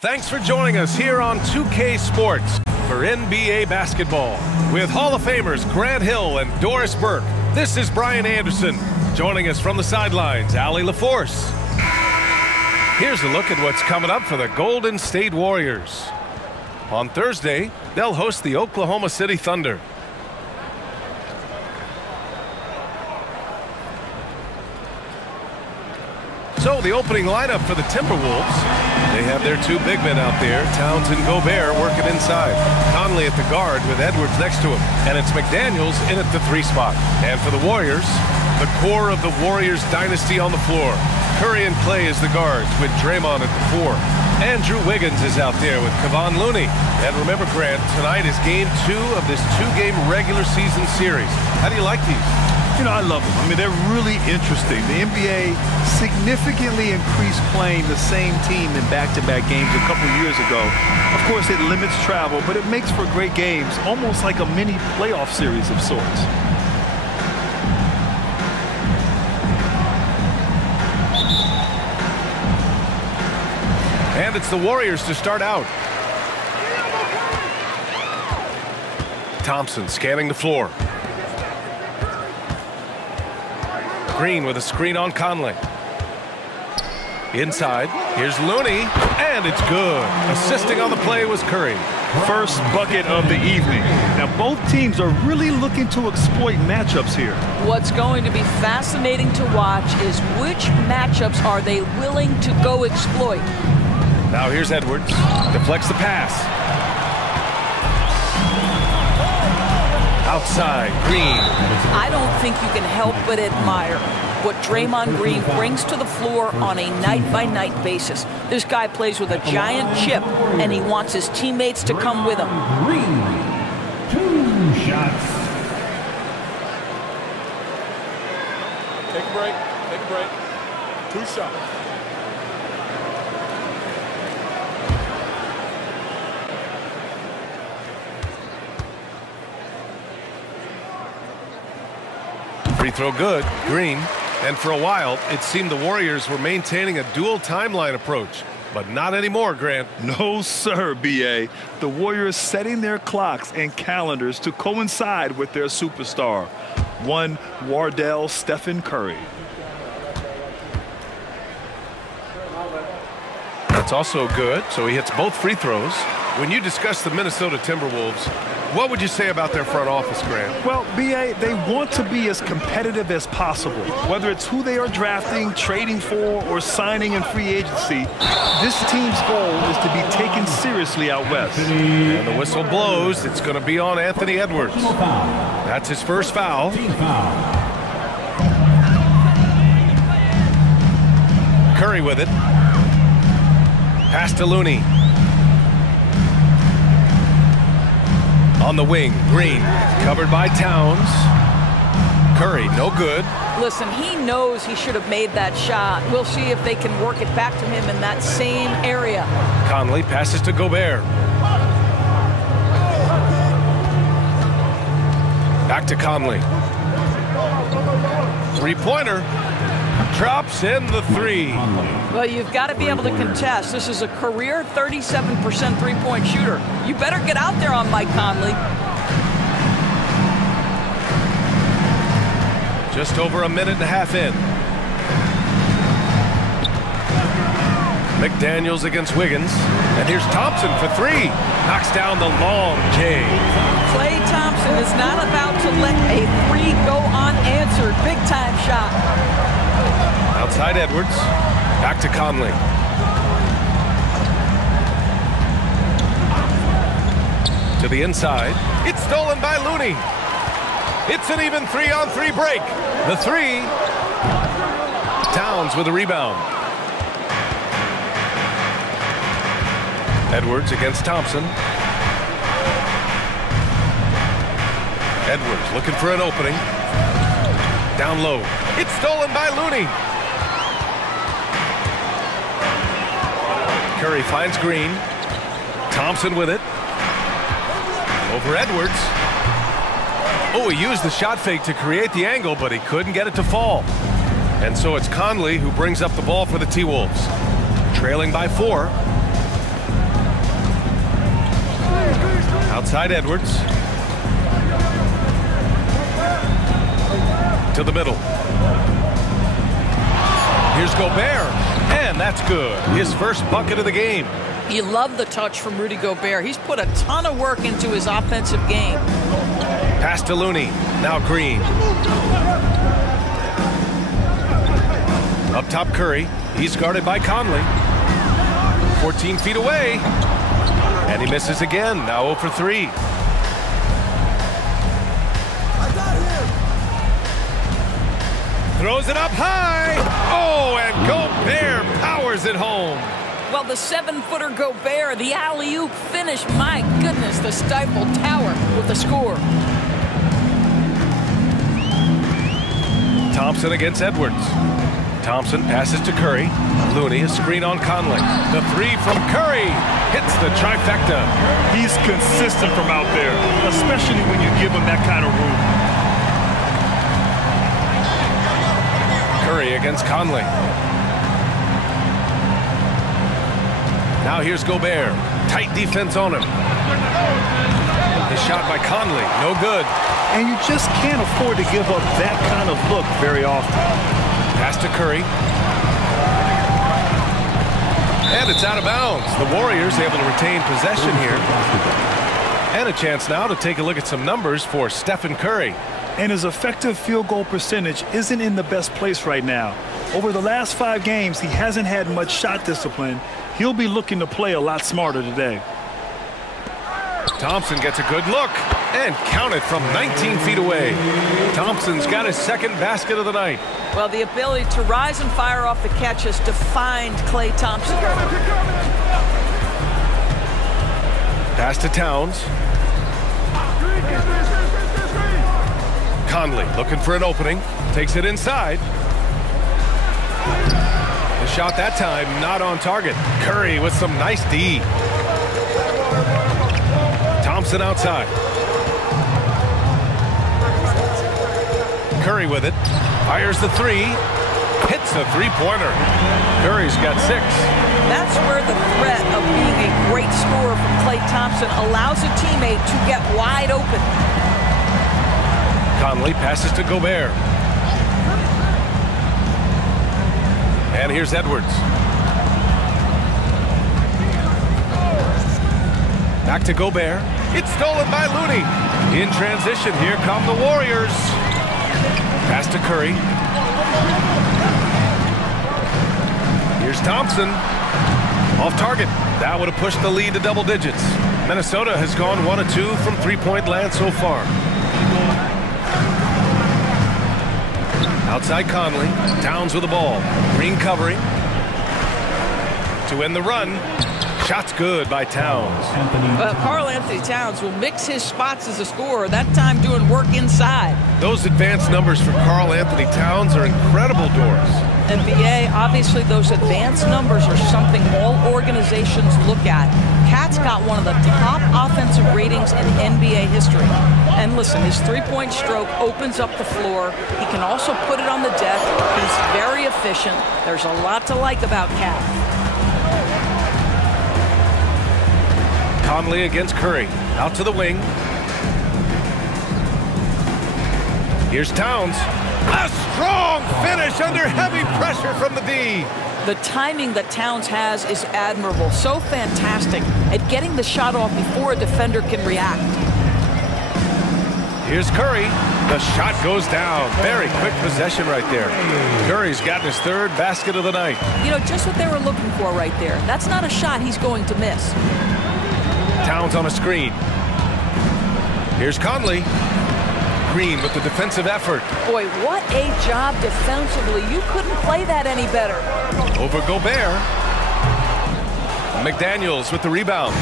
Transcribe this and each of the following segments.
Thanks for joining us here on 2K Sports for NBA basketball. With Hall of Famers Grant Hill and Doris Burke, this is Brian Anderson. Joining us from the sidelines, Allie LaForce. Here's a look at what's coming up for the Golden State Warriors. On Thursday, they'll host the Oklahoma City Thunder. So the opening lineup for the Timberwolves. They have their two big men out there, Towns and Gobert, working inside. Conley at the guard with Edwards next to him. And it's McDaniels in at the 3 spot. And for the Warriors, the core of the Warriors dynasty on the floor. Curry and Clay as the guards with Draymond at the 4. Andrew Wiggins is out there with Kevon Looney. And remember, Grant, tonight is game 2 of this 2-game regular season series. How do you like these? You know, I love them. I mean, they're really interesting. The NBA significantly increased playing the same team in back-to-back games a couple years ago. Of course, it limits travel, but it makes for great games, almost like a mini playoff series of sorts. And it's the Warriors to start out. Thompson scanning the floor. Green with a screen on Conley. Inside, here's Looney, and it's good. Assisting on the play was Curry. First bucket of the evening. Now, both teams are really looking to exploit matchups here. What's going to be fascinating to watch is which matchups are they willing to go exploit. Now here's Edwards. Deflects the pass. Outside, Green. I don't think you can help but admire what Draymond Green brings to the floor on a night-by-night basis. This guy plays with a giant chip, and he wants his teammates to come with him. Green, 2 shots. Take a break. Take a break. 2 shots. Free throw good, Green. And for a while, it seemed the Warriors were maintaining a dual timeline approach. But not anymore, Grant. No, sir, B.A. The Warriors setting their clocks and calendars to coincide with their superstar, one Wardell Stephen Curry. That's also good, so he hits both free throws. When you discuss the Minnesota Timberwolves, what would you say about their front office, Grant? Well, B.A., they want to be as competitive as possible. Whether it's who they are drafting, trading for, or signing in free agency, this team's goal is to be taken seriously out west. And the whistle blows. It's going to be on Anthony Edwards. That's his first foul. Curry with it. Pass to Looney. On the wing, Green, covered by Towns. Curry, no good. Listen, he knows he should have made that shot. We'll see if they can work it back to him in that same area. Conley passes to Gobert. Back to Conley. 3-pointer. Drops in the 3. Well, you've got to be able to contest. This is a career 37% three-point shooter. You better get out there on Mike Conley. Just over a minute and a half in. McDaniels against Wiggins. And here's Thompson for 3. Knocks down the long J. Klay Thompson is not about to let a 3 go unanswered. Big-time shot. Outside Edwards. Back to Conley. To the inside. It's stolen by Looney. It's an even 3-on-3 break. The 3. Towns with a rebound. Edwards against Thompson. Edwards looking for an opening. Down low. It's stolen by Looney. Curry finds Green. Thompson with it. Over Edwards. Oh, he used the shot fake to create the angle, but he couldn't get it to fall. And so it's Conley who brings up the ball for the T-Wolves. Trailing by 4. Outside Edwards. To the middle. Here's Gobert, and that's good. His first bucket of the game. You love the touch from Rudy Gobert. He's put a ton of work into his offensive game. Pass to Looney. Now Green. Up top Curry. He's guarded by Conley. 14 feet away. And he misses again. Now 0 for 3. Throws it up high. Oh, and Gobert powers it home. Well, the 7-footer Gobert, the alley-oop finish. My goodness, the Stifle Tower with the score. Thompson against Edwards. Thompson passes to Curry. Looney, a screen on Conley. The 3 from Curry hits the trifecta. He's consistent from out there, especially when you give him that kind of room. Curry against Conley. Now here's Gobert. Tight defense on him. The shot by Conley, no good. And you just can't afford to give up that kind of look very often. Pass to Curry. And it's out of bounds. The Warriors able to retain possession here. And a chance now to take a look at some numbers for Stephen Curry. And his effective field goal percentage isn't in the best place right now. Over the last 5 games, he hasn't had much shot discipline. He'll be looking to play a lot smarter today. Thompson gets a good look and counted from 19 feet away. Thompson's got his second basket of the night. Well, the ability to rise and fire off the catch has defined Klay Thompson. Pass to Towns. Conley looking for an opening. Takes it inside. The shot that time not on target. Curry with some nice D. Thompson outside. Curry with it. Fires the 3. Hits a 3-pointer. Curry's got 6. That's where the threat of being a great scorer from Klay Thompson allows a teammate to get wide open. Conley passes to Gobert. And here's Edwards. Back to Gobert. It's stolen by Looney. In transition, here come the Warriors. Pass to Curry. Here's Thompson. Off target. That would have pushed the lead to double digits. Minnesota has gone 1 of 2 from three-point land so far. Outside Conley. Towns with the ball. Green covering. To end the run. Shot's good by Towns. But Karl Anthony Towns will mix his spots as a scorer, that time doing work inside. Those advanced numbers for Karl Anthony Towns are incredible, Doris. NBA, obviously those advanced numbers are something all organizations look at. Cat's got one of the top offensive ratings in NBA history. And listen, his three-point stroke opens up the floor. He can also put it on the deck. He's very efficient. There's a lot to like about Cat. Conley against Curry. Out to the wing. Here's Towns. A strong finish under heavy pressure from the D. The timing that Towns has is admirable. So fantastic at getting the shot off before a defender can react. Here's Curry. The shot goes down. Very quick possession right there. Curry's gotten his 3rd basket of the night. You know, just what they were looking for right there. That's not a shot he's going to miss. Towns on a screen. Here's Conley. Green with the defensive effort. Boy, what a job defensively. You couldn't play that any better. Over Gobert. McDaniels with the rebound.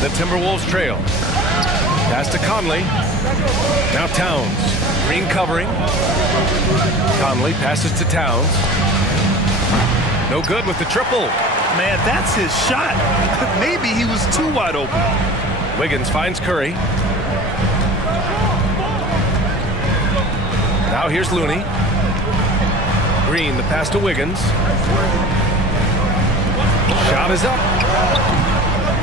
The Timberwolves trail. Pass to Conley. Now Towns. Green covering. Conley passes to Towns. No good with the triple. Man, that's his shot. Maybe he was too wide open. Wiggins finds Curry. Now here's Looney. Green, the pass to Wiggins. Shot is up.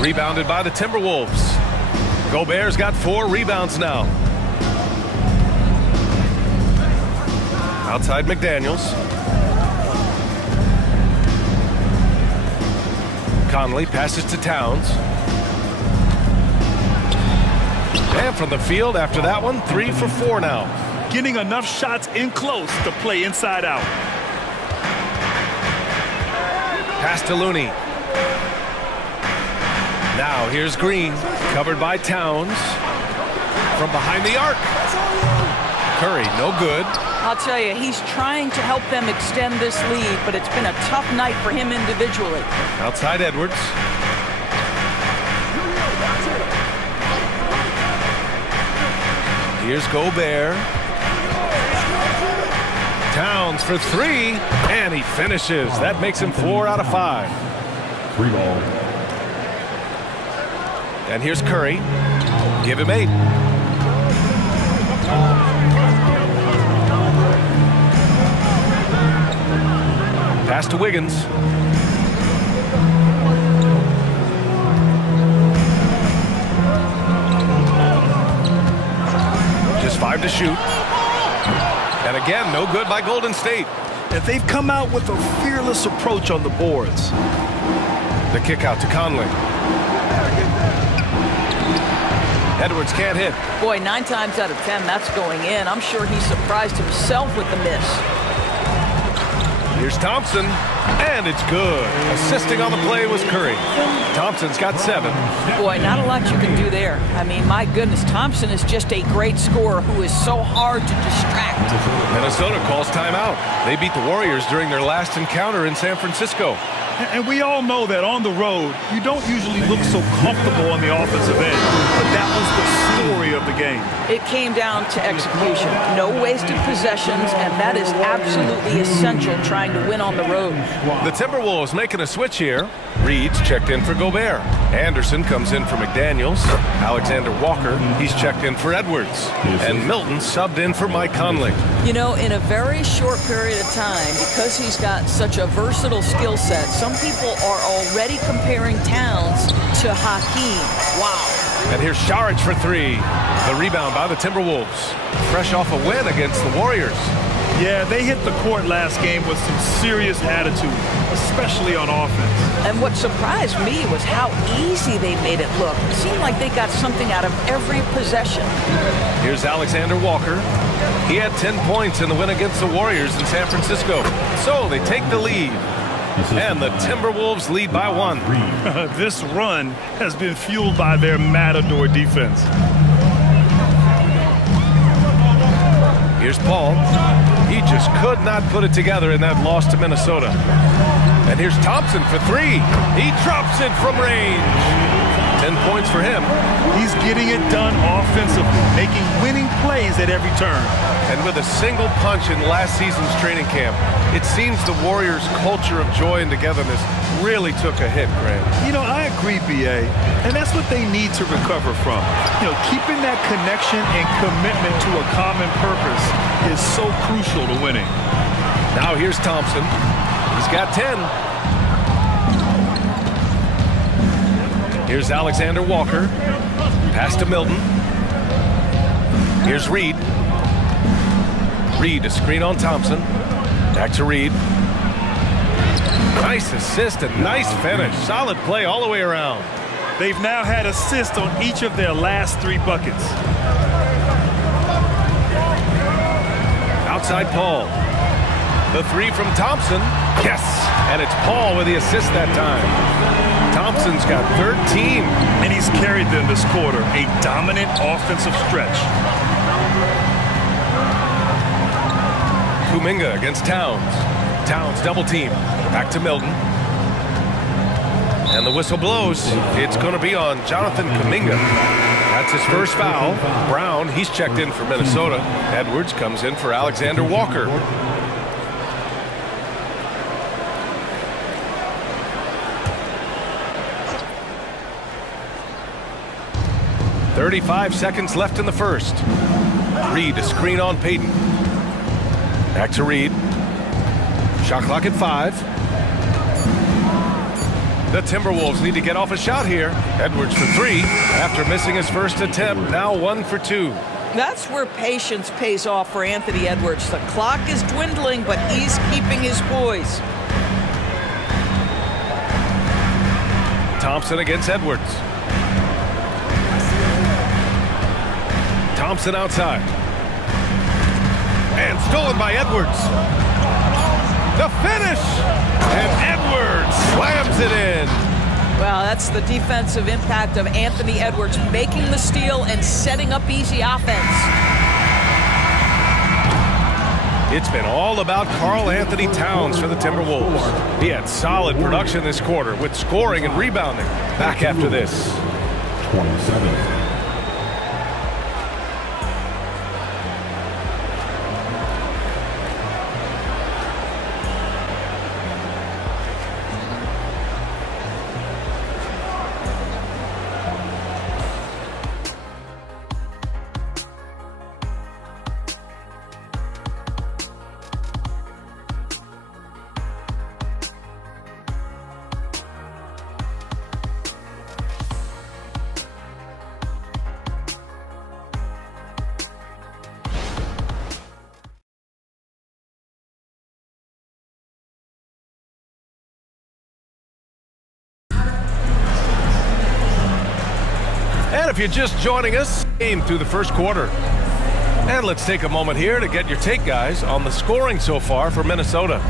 Rebounded by the Timberwolves. Gobert's got 4 rebounds now. Outside McDaniels. Conley passes to Towns. And from the field after that one, 3 for 4 now. Getting enough shots in close to play inside out. Pass to Looney. Now here's Green, covered by Towns. From behind the arc. Curry, no good. I'll tell you, he's trying to help them extend this lead, but it's been a tough night for him individually. Outside Edwards. Here's Gobert. Towns for 3, and he finishes. That makes him 4 out of 5. 3 ball. And here's Curry. Give him 8. Pass to Wiggins. Just 5 to shoot. And again, no good by Golden State. And they've come out with a fearless approach on the boards. The kick out to Conley. Edwards can't hit. Boy, 9 times out of 10, that's going in. I'm sure he surprised himself with the miss. Here's Thompson, and it's good. Assisting on the play was Curry. Thompson's got 7. Boy, not a lot you can do there. I mean, my goodness, Thompson is just a great scorer who is so hard to distract. Minnesota calls timeout. They beat the Warriors during their last encounter in San Francisco. And we all know that on the road, you don't usually look so comfortable on the offensive end. But that was the story of the game. It came down to execution. No wasted possessions, and that is absolutely essential trying to win on the road. The Timberwolves making a switch here. Reed's checked in for Gobert. Anderson comes in for McDaniels. Alexander Walker, he's checked in for Edwards. And Milton subbed in for Mike Conley. You know, in a very short period of time, because he's got such a versatile skill set, some people are already comparing Towns to Hakeem. Wow. And here's Saric for 3. The rebound by the Timberwolves. Fresh off a win against the Warriors. Yeah, they hit the court last game with some serious attitude, especially on offense. And what surprised me was how easy they made it look. It seemed like they got something out of every possession. Here's Alexander Walker. He had 10 points in the win against the Warriors in San Francisco. So they take the lead. And the Timberwolves lead by 1. This run has been fueled by their matador defense. Here's Paul. He just could not put it together in that loss to Minnesota. And here's Thompson for 3. He drops it from range. 10 points for him. He's getting it done offensively, making winning plays at every turn. And with a single punch in last season's training camp, it seems the Warriors' culture of joy and togetherness really took a hit, Graham. You know, I agree, B.A., and that's what they need to recover from. You know, keeping that connection and commitment to a common purpose is so crucial to winning. Now here's Thompson. He's got 10. Here's Alexander Walker. Pass to Milton. Here's Reed. Reed, a screen on Thompson. Back to Reed. Nice assist and nice finish. Solid play all the way around. They've now had assists on each of their last 3 buckets. Outside Paul. The 3 from Thompson. Yes! And it's Paul with the assist that time. Thompson's got 13. And he's carried them this quarter. A dominant offensive stretch. Kuminga against Towns. Towns double team. Back to Milton. And the whistle blows. It's going to be on Jonathan Kuminga. That's his first foul. Brown, he's checked in for Minnesota. Edwards comes in for Alexander Walker. .35 seconds left in the first. Reed, a screen on Payton. Back to Reed. Shot clock at 5. The Timberwolves need to get off a shot here. Edwards for 3 after missing his first attempt. Now 1 for 2. That's where patience pays off for Anthony Edwards. The clock is dwindling, but he's keeping his poise. Thompson against Edwards. Thompson outside. And stolen by Edwards. The finish! And Edwards slams it in. Well, that's the defensive impact of Anthony Edwards, making the steal and setting up easy offense. It's been all about Karl Anthony Towns for the Timberwolves. He had solid production this quarter with scoring and rebounding. Back after this. 27. And if you're just joining us, game through the first quarter. And let's take a moment here to get your take, guys, on the scoring so far for Minnesota.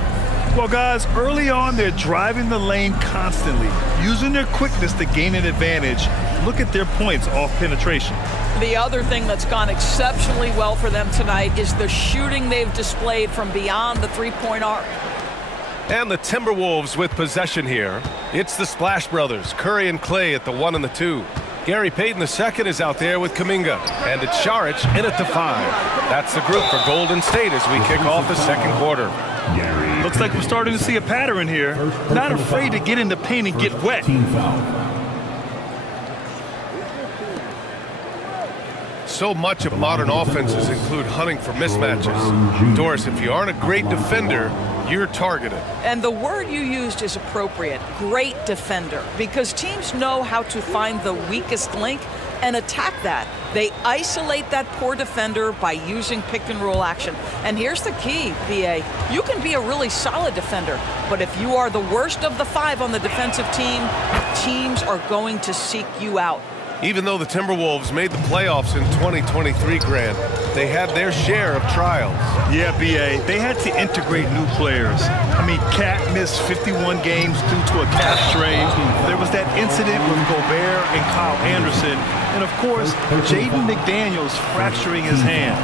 Well, guys, early on, they're driving the lane constantly, using their quickness to gain an advantage. Look at their points off penetration. The other thing that's gone exceptionally well for them tonight is the shooting they've displayed from beyond the three-point arc. And the Timberwolves with possession here. It's the Splash Brothers, Curry and Clay at the 1 and the 2. Gary Payton II is out there with Kuminga. And it's Saric in at the 5. That's the group for Golden State as we kick off the second quarter. Looks like we're starting to see a pattern here. Not afraid to get in the paint and get wet. Team foul. So much of modern offenses include hunting for mismatches. Doris, if you aren't a great defender, you're targeted. And the word you used is appropriate, great defender, because teams know how to find the weakest link and attack that. They isolate that poor defender by using pick and roll action. And here's the key, BA. You can be a really solid defender, but if you are the worst of the 5 on the defensive team, teams are going to seek you out. Even though the Timberwolves made the playoffs in 2023, Grant, they had their share of trials. Yeah, BA, they had to integrate new players. I mean, Cat missed 51 games due to a calf strain. There was that incident with Gobert and Kyle Anderson. And, of course, Jaden McDaniels fracturing his hand.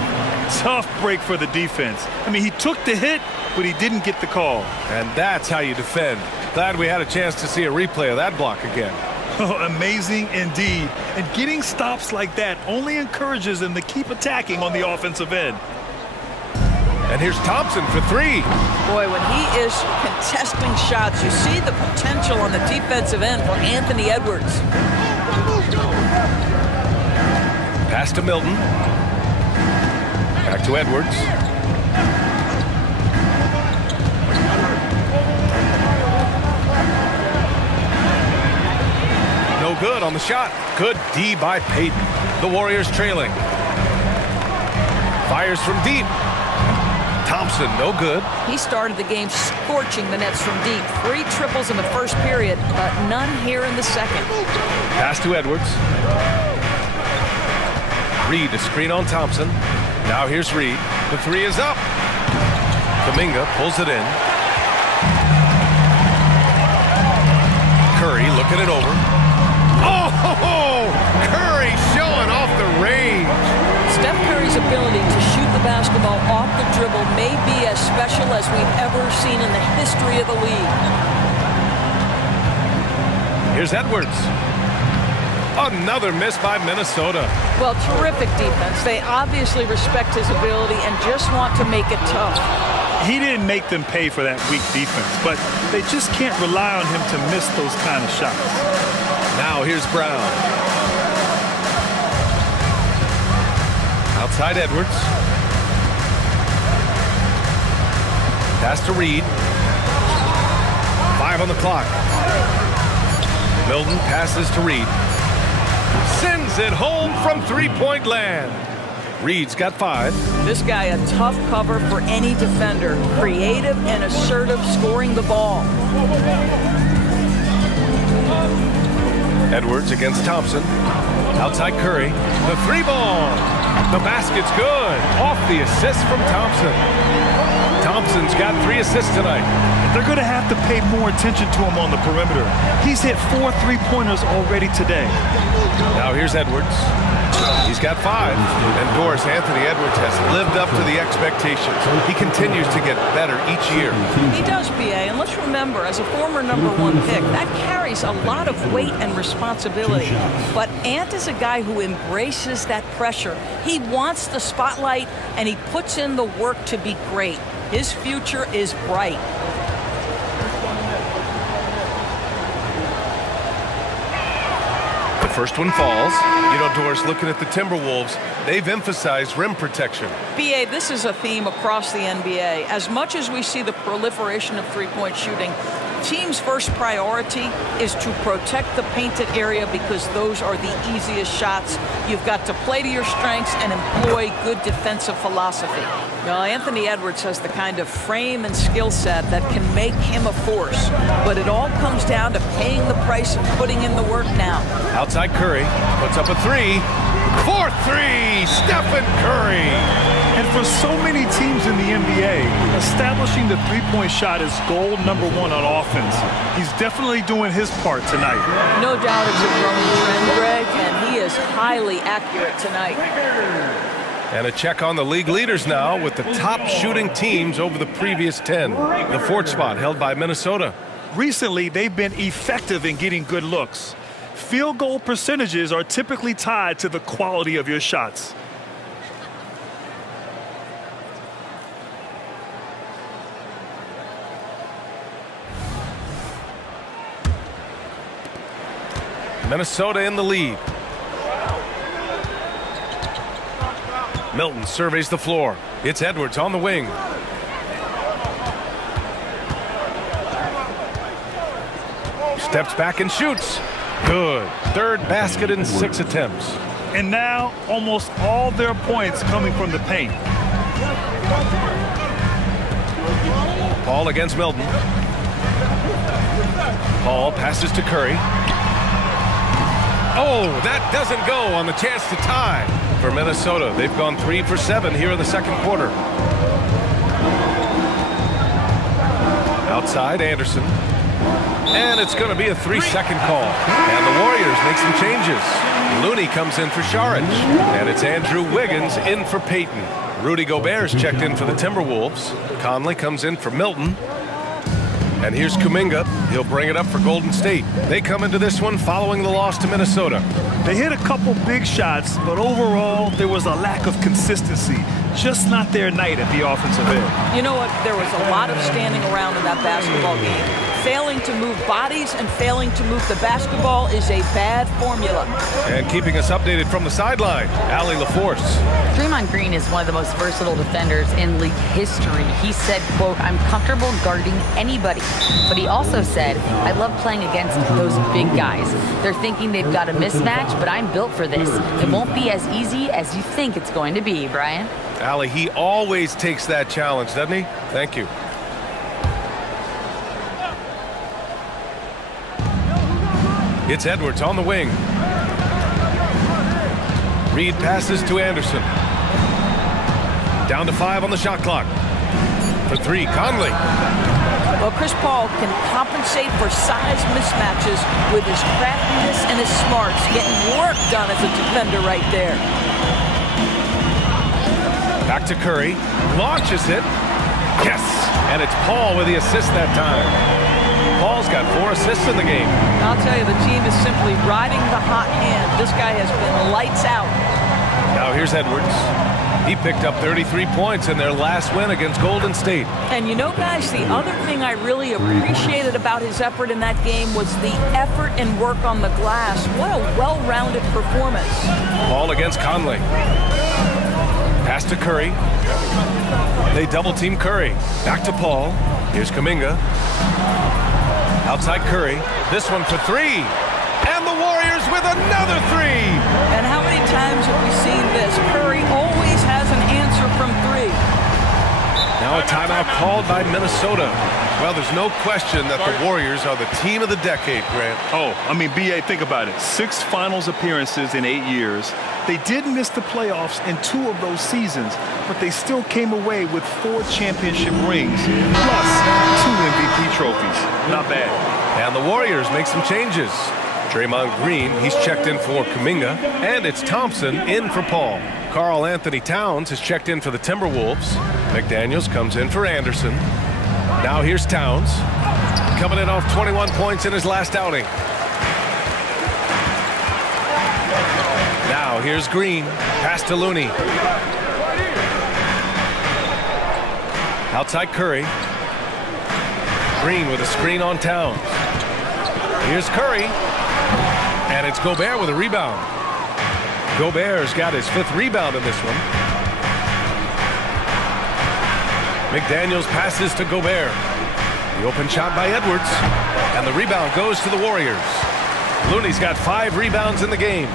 Tough break for the defense. I mean, he took the hit, but he didn't get the call. And that's how you defend. Glad we had a chance to see a replay of that block again. Oh, amazing indeed. And getting stops like that only encourages them to keep attacking on the offensive end. And here's Thompson for 3. Boy, when he is contesting shots, you see the potential on the defensive end for Anthony Edwards. Pass to Milton. Back to Edwards. No good on the shot. Good D by Payton. The Warriors trailing. Fires from deep. Thompson, no good. He started the game scorching the Nets from deep. 3 triples in the first period, but none here in the second. Pass to Edwards. Reed, a screen on Thompson. Now here's Reed. The 3 is up. Kuminga pulls it in. Curry looking it over. Oh, Curry showing off the range. Steph Curry's ability to shoot the basketball off the dribble may be as special as we've ever seen in the history of the league. Here's Edwards. Another miss by Minnesota. Well, terrific defense. They obviously respect his ability and just want to make it tough. He didn't make them pay for that weak defense, but they just can't rely on him to miss those kind of shots. Now here's Brown. Outside Edwards. Pass to Reed. 5 on the clock. Milton passes to Reed. Sends it home from three-point land. Reed's got 5. This guy a tough cover for any defender. Creative and assertive scoring the ball. Edwards against Thompson. Outside Curry. The 3-ball. The basket's good. Off the assist from Thompson. Thompson's got 3 assists tonight. They're going to have to pay more attention to him on the perimeter. He's hit 4 3-pointers already today. Now here's Edwards. He's got 5. And Doris, Anthony Edwards has lived up to the expectations. He continues to get better each year. He does, BA. And let's remember, as a former #1 pick, that carries a lot of weight and responsibility. But Ant is a guy who embraces that pressure. He wants the spotlight, and he puts in the work to be great. His future is bright. The first one falls. You know, Doris, looking at the Timberwolves, they've emphasized rim protection. BA, this is a theme across the NBA. As much as we see the proliferation of three-point shooting, team's first priority is to protect the painted area because those are the easiest shots. You've got to play to your strengths and employ good defensive philosophy. Now, Anthony Edwards has the kind of frame and skill set that can make him a force, but it all comes down to paying the price and putting in the work now. Outside Curry puts up a 3. 4-3, Stephen Curry. And for so many teams in the NBA, establishing the three-point shot is goal #1 on offense. He's definitely doing his part tonight. No doubt it's a growing trend, Greg, and he is highly accurate tonight. And a check on the league leaders now with the top shooting teams over the previous 10. The 4th spot held by Minnesota. Recently, they've been effective in getting good looks. Field goal percentages are typically tied to the quality of your shots. Minnesota in the lead. Milton surveys the floor. It's Edwards on the wing. Steps back and shoots. Good. 3rd basket in 6 attempts. And now almost all their points coming from the paint. Paul against Milton. Paul passes to Curry. Oh, that doesn't go on the chance to tie for Minnesota. They've gone 3 for 7 here in the 2nd quarter. Outside, Anderson. And it's going to be a 3-second call. And the Warriors make some changes. Looney comes in for Saric. And it's Andrew Wiggins in for Payton. Rudy Gobert's checked in for the Timberwolves. Conley comes in for Milton. And here's Kuminga. He'll bring it up for Golden State. They come into this one following the loss to Minnesota. They hit a couple big shots, but overall, there was a lack of consistency. Just not their night at the offensive end. You know what? There was a lot of standing around in that basketball game. Failing to move bodies and failing to move the basketball is a bad formula. And keeping us updated from the sideline, Allie LaForce. Draymond Green is one of the most versatile defenders in league history. He said, quote, "I'm comfortable guarding anybody." But he also said, "I love playing against those big guys. They're thinking they've got a mismatch, but I'm built for this. It won't be as easy as you think it's going to be," Brian. Allie, he always takes that challenge, doesn't he? Thank you. It's Edwards on the wing. Reed passes to Anderson. Down to 5 on the shot clock. For 3, Conley. Well, Chris Paul can compensate for size mismatches with his craftiness and his smarts, getting work done as a defender right there. Back to Curry. Launches it. Yes! And it's Paul with the assist that time. Paul's got 4 assists in the game. I'll tell you, the team is simply riding the hot hand. This guy has been lights out. Now here's Edwards. He picked up 33 points in their last win against Golden State. And you know, guys, the other thing I really appreciated about his effort in that game was the effort and work on the glass. What a well-rounded performance. Paul against Conley. Pass to Curry. They double-team Curry. Back to Paul. Here's Kuminga. Outside Curry. This one for 3. Warriors with another three. And how many times have we seen this? Curry always has an answer from three. Now a timeout called by Minnesota. Well, there's no question that the Warriors are the team of the decade, Grant. Oh, I mean, B.A., think about it. 6 finals appearances in 8 years. They did miss the playoffs in 2 of those seasons, but they still came away with 4 championship rings, plus 2 MVP trophies. Not bad. And the Warriors make some changes. Draymond Green, he's checked in for Kuminga, and it's Thompson in for Paul. Karl Anthony Towns has checked in for the Timberwolves. McDaniels comes in for Anderson. Now here's Towns, coming in off 21 points in his last outing. Now here's Green, pass to Looney. Outside Curry. Green with a screen on Towns. Here's Curry. And it's Gobert with a rebound. Gobert's got his 5th rebound in this one. McDaniels passes to Gobert. The open shot by Edwards. And the rebound goes to the Warriors. Looney's got 5 rebounds in the game.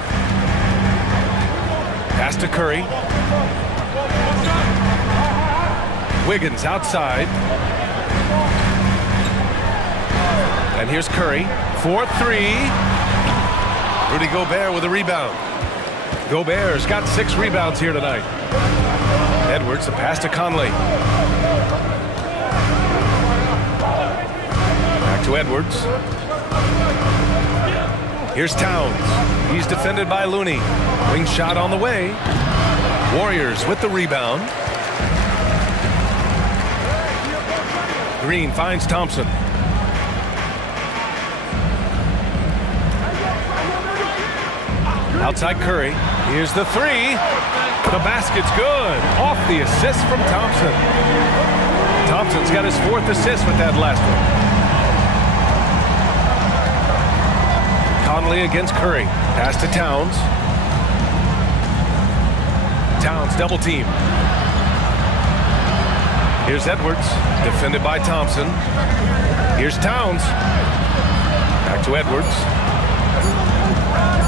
Pass to Curry. Wiggins outside. And here's Curry. 4-3. Rudy Gobert with a rebound. Gobert's got 6 rebounds here tonight. Edwards, the pass to Conley. Back to Edwards. Here's Towns. He's defended by Looney. Wing shot on the way. Warriors with the rebound. Green finds Thompson. Outside Curry. Here's the 3. The basket's good. Off the assist from Thompson. Thompson's got his 4th assist with that last one. Conley against Curry. Pass to Towns. Towns double team. Here's Edwards. Defended by Thompson. Here's Towns. Back to Edwards.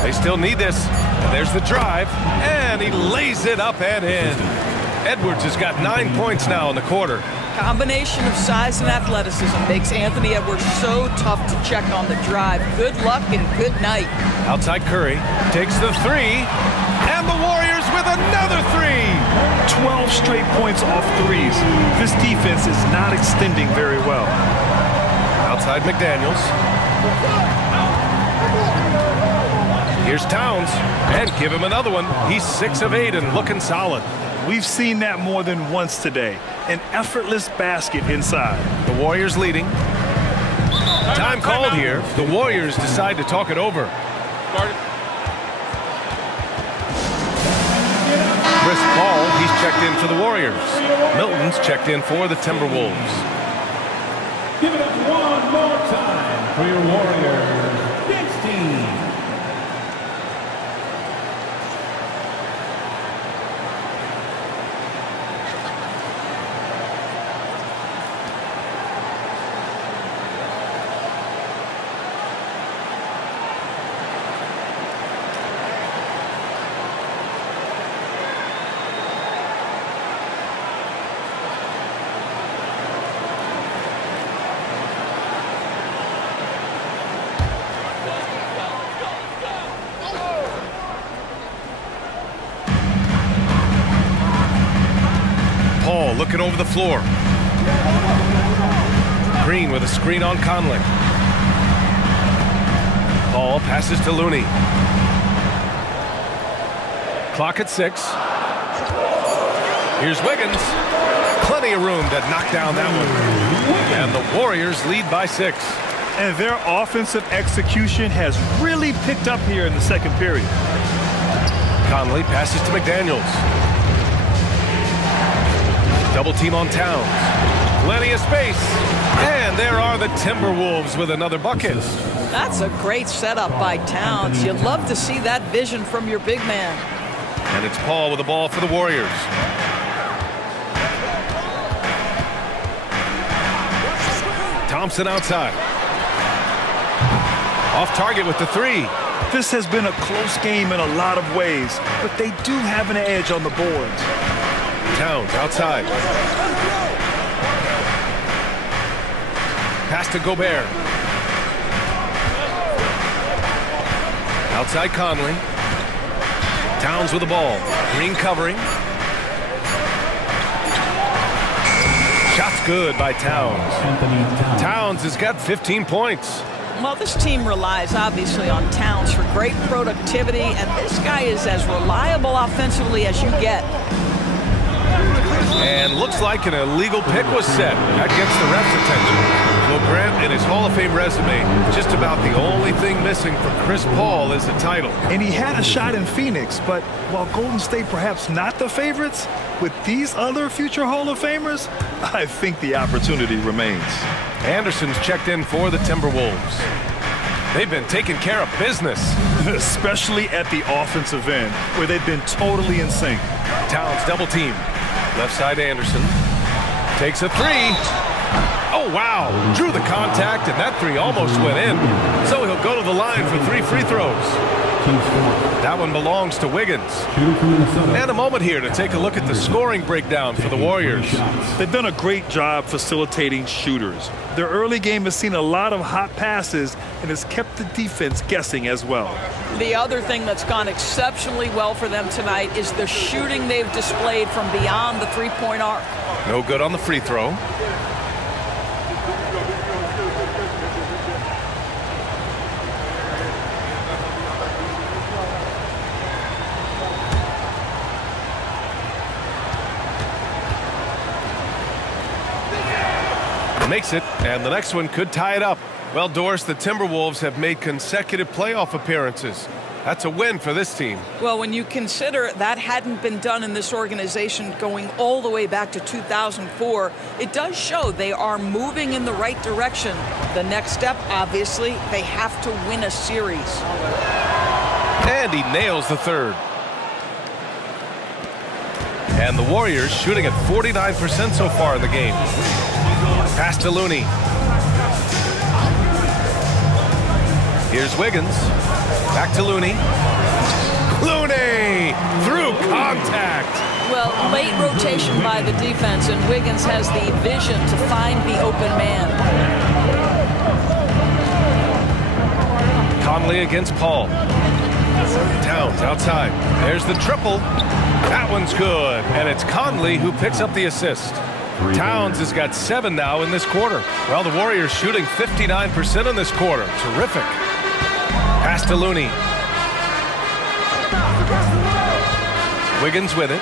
They still need this. And there's the drive. And he lays it up and in. Edwards has got 9 points now in the quarter. Combination of size and athleticism makes Anthony Edwards so tough to check on the drive. Good luck and good night. Outside Curry. Takes the 3. And the Warriors with another 3. 12 straight points off threes. This defense is not extending very well. Outside McDaniels. Here's Towns, and give him another one. He's 6 of 8 and looking solid. We've seen that more than once today. An effortless basket inside. The Warriors leading. Time called here. The Warriors decide to talk it over. Chris Paul, he's checked in for the Warriors. Milton's checked in for the Timberwolves. Give it up one more time for your Warriors. Next team. Looking over the floor. Green with a screen on Conley. Paul passes to Looney. Clock at 6. Here's Wiggins. Plenty of room to knock down that one. And the Warriors lead by 6. And their offensive execution has really picked up here in the second period. Conley passes to McDaniels. Double team on Towns. Plenty of space. And there are the Timberwolves with another bucket. That's a great setup by Towns. You love to see that vision from your big man. And it's Paul with the ball for the Warriors. Thompson outside. Off target with the 3. This has been a close game in a lot of ways, but they do have an edge on the boards. Towns outside. Pass to Gobert. Outside Conley. Towns with the ball. Green covering. Shot's good by Towns. Towns has got 15 points. Well, this team relies obviously on Towns for great productivity, and this guy is as reliable offensively as you get. And looks like an illegal pick was set. That gets the ref's attention. Well, Grant, in his Hall of Fame resume, just about the only thing missing for Chris Paul is a title. And he had a shot in Phoenix, but while Golden State perhaps not the favorites, with these other future Hall of Famers, I think the opportunity remains. Anderson's checked in for the Timberwolves. They've been taking care of business. Especially at the offensive end, where they've been totally in sync. Towns double team. Left side Anderson. Takes a three. Oh, wow. Drew the contact, and that three almost went in. So he'll go to the line for 3 free throws. That one belongs to Wiggins. And a moment here to take a look at the scoring breakdown for the Warriors. They've done a great job facilitating shooters. Their early game has seen a lot of hot passes and has kept the defense guessing as well. The other thing that's gone exceptionally well for them tonight is the shooting they've displayed from beyond the three-point arc. No good on the free throw. Makes it, and the next one could tie it up. Well, Doris, the Timberwolves have made consecutive playoff appearances. That's a win for this team. Well, when you consider that hadn't been done in this organization going all the way back to 2004, it does show they are moving in the right direction. The next step, obviously, they have to win a series. And he nails the third. And the Warriors shooting at 49% so far in the game. Pass to Looney. Here's Wiggins. Back to Looney. Looney through contact. Well, late rotation by the defense, and Wiggins has the vision to find the open man. Conley against Paul. Towns outside. There's the triple. That one's good. And it's Conley who picks up the assist. Towns has got 7 now in this quarter. Well, the Warriors shooting 59% in this quarter. Terrific. Pass to Looney. Wiggins with it.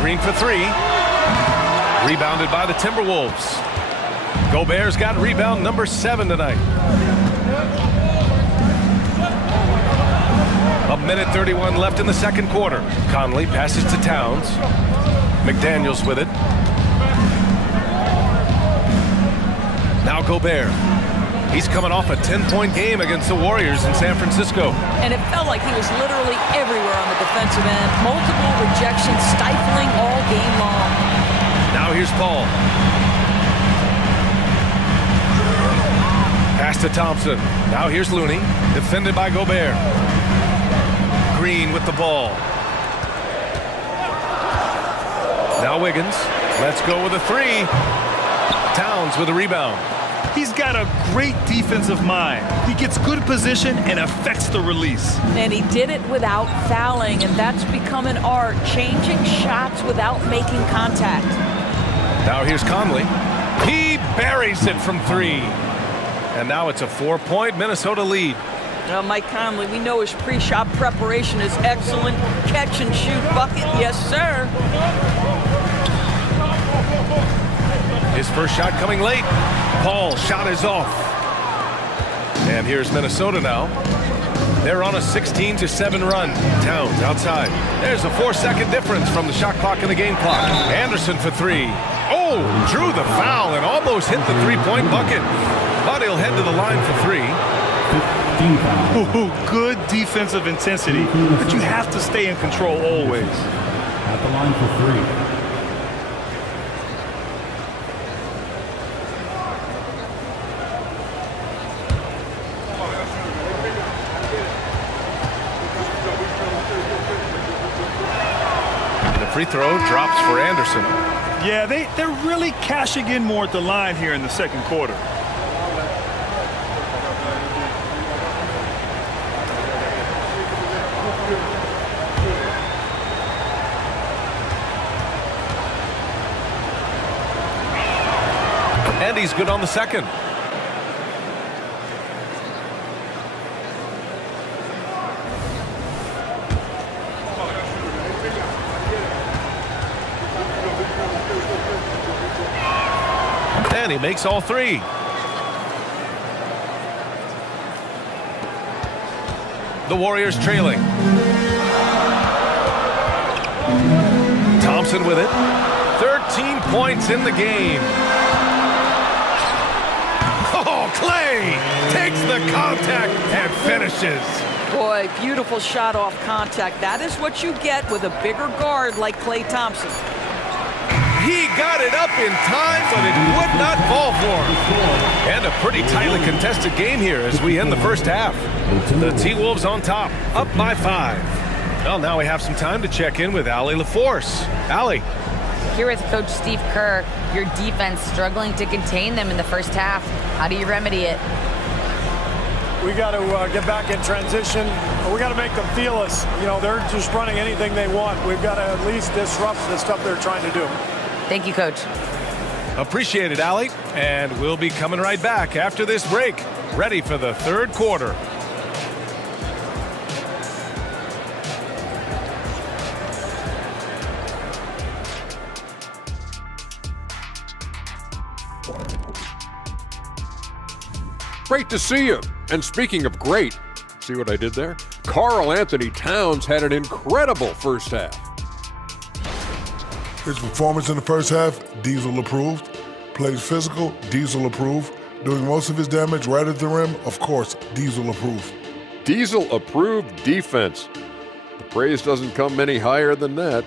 Green for 3. Rebounded by the Timberwolves. Gobert's got rebound number 7 tonight. A minute 31 left in the second quarter. Conley passes to Towns. McDaniels with it. Now Gobert. He's coming off a 10-point game against the Warriors in San Francisco. And it felt like he was literally everywhere on the defensive end. Multiple rejections, stifling all game long. Now here's Paul. Pass to Thompson. Now here's Looney. Defended by Gobert. Green with the ball. Now Wiggins. Let's go with a 3. Towns with a rebound. He's got a great defensive mind. He gets good position and affects the release. And he did it without fouling, and that's become an art, changing shots without making contact. Now here's Conley. He buries it from 3. And now it's a 4-point Minnesota lead. Now, Mike Conley, we know his pre-shot preparation is excellent. Catch and shoot bucket, yes, sir. His first shot coming late. Paul's shot is off. And here's Minnesota now. They're on a 16-7 run. Towns outside. There's a 4-second difference from the shot clock and the game clock. Anderson for 3. Oh, drew the foul and almost hit the 3-point bucket. But he'll head to the line for 3. Ooh, good defensive intensity, but you have to stay in control always. At the line for 3. free throw drops for Anderson. Yeah, they're really cashing in more at the line here in the second quarter. And he's good on the second. And he makes all three. The Warriors trailing. Thompson with it. 13 points in the game. Oh, Clay takes the contact and finishes. Boy, beautiful shot off contact. That is what you get with a bigger guard like Klay Thompson. He got it up in time, but it would not fall for him. And a pretty tightly contested game here as we end the first half. The T-Wolves on top, up by 5. Well, now we have some time to check in with Allie LaForce. Allie. Here with Coach Steve Kerr, your defense struggling to contain them in the first half. How do you remedy it? We got to get back in transition. We got to make them feel us. You know, they're just running anything they want. We've got to at least disrupt the stuff they're trying to do. Thank you, Coach. Appreciate it, Allie. And we'll be coming right back after this break, ready for the third quarter. Great to see you. And speaking of great, see what I did there? Karl Anthony Towns had an incredible first half. His performance in the first half, Diesel approved. Plays physical, Diesel approved. Doing most of his damage right at the rim, of course, Diesel approved. Diesel approved defense. The praise doesn't come any higher than that.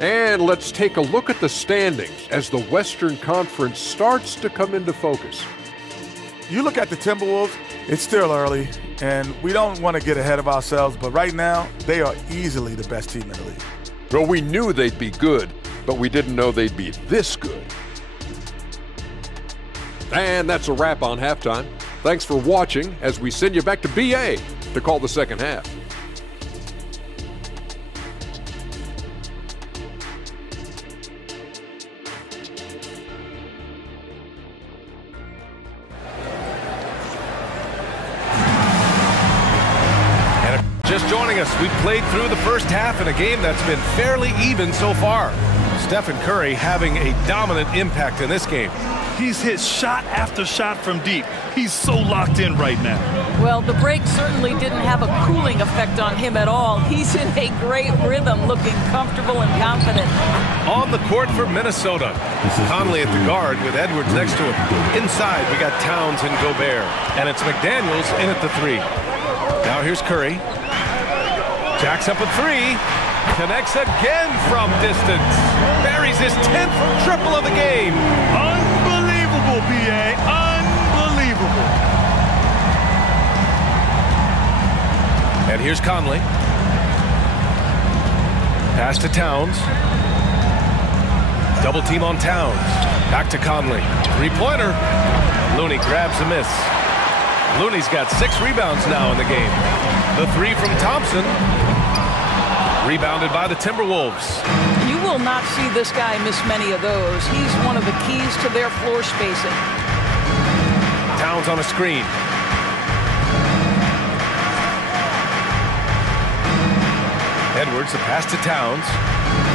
And let's take a look at the standings as the Western Conference starts to come into focus. You look at the Timberwolves, it's still early, and we don't want to get ahead of ourselves, but right now, they are easily the best team in the league. Well, we knew they'd be good, but we didn't know they'd be this good. And that's a wrap on halftime. Thanks for watching as we send you back to BA to call the second half. Just joining us, we played through the first half in a game that's been fairly even so far. Stephen Curry having a dominant impact in this game. He's hit shot after shot from deep. He's so locked in right now. Well, the break certainly didn't have a cooling effect on him at all. He's in a great rhythm, looking comfortable and confident. On the court for Minnesota, Conley at the guard with Edwards next to him. Inside, we got Towns and Gobert. And it's McDaniels in at the 3. Now here's Curry. Jacks up a 3. Connects again from distance. Buries his 10th triple of the game. Unbelievable, B.A. Unbelievable. And here's Conley. Pass to Towns. Double team on Towns. Back to Conley. Three-pointer. Looney grabs a miss. Looney's got 6 rebounds now in the game. The 3 from Thompson. Rebounded by the Timberwolves. You will not see this guy miss many of those. He's one of the keys to their floor spacing. Towns on a screen. Edwards, the pass to Towns.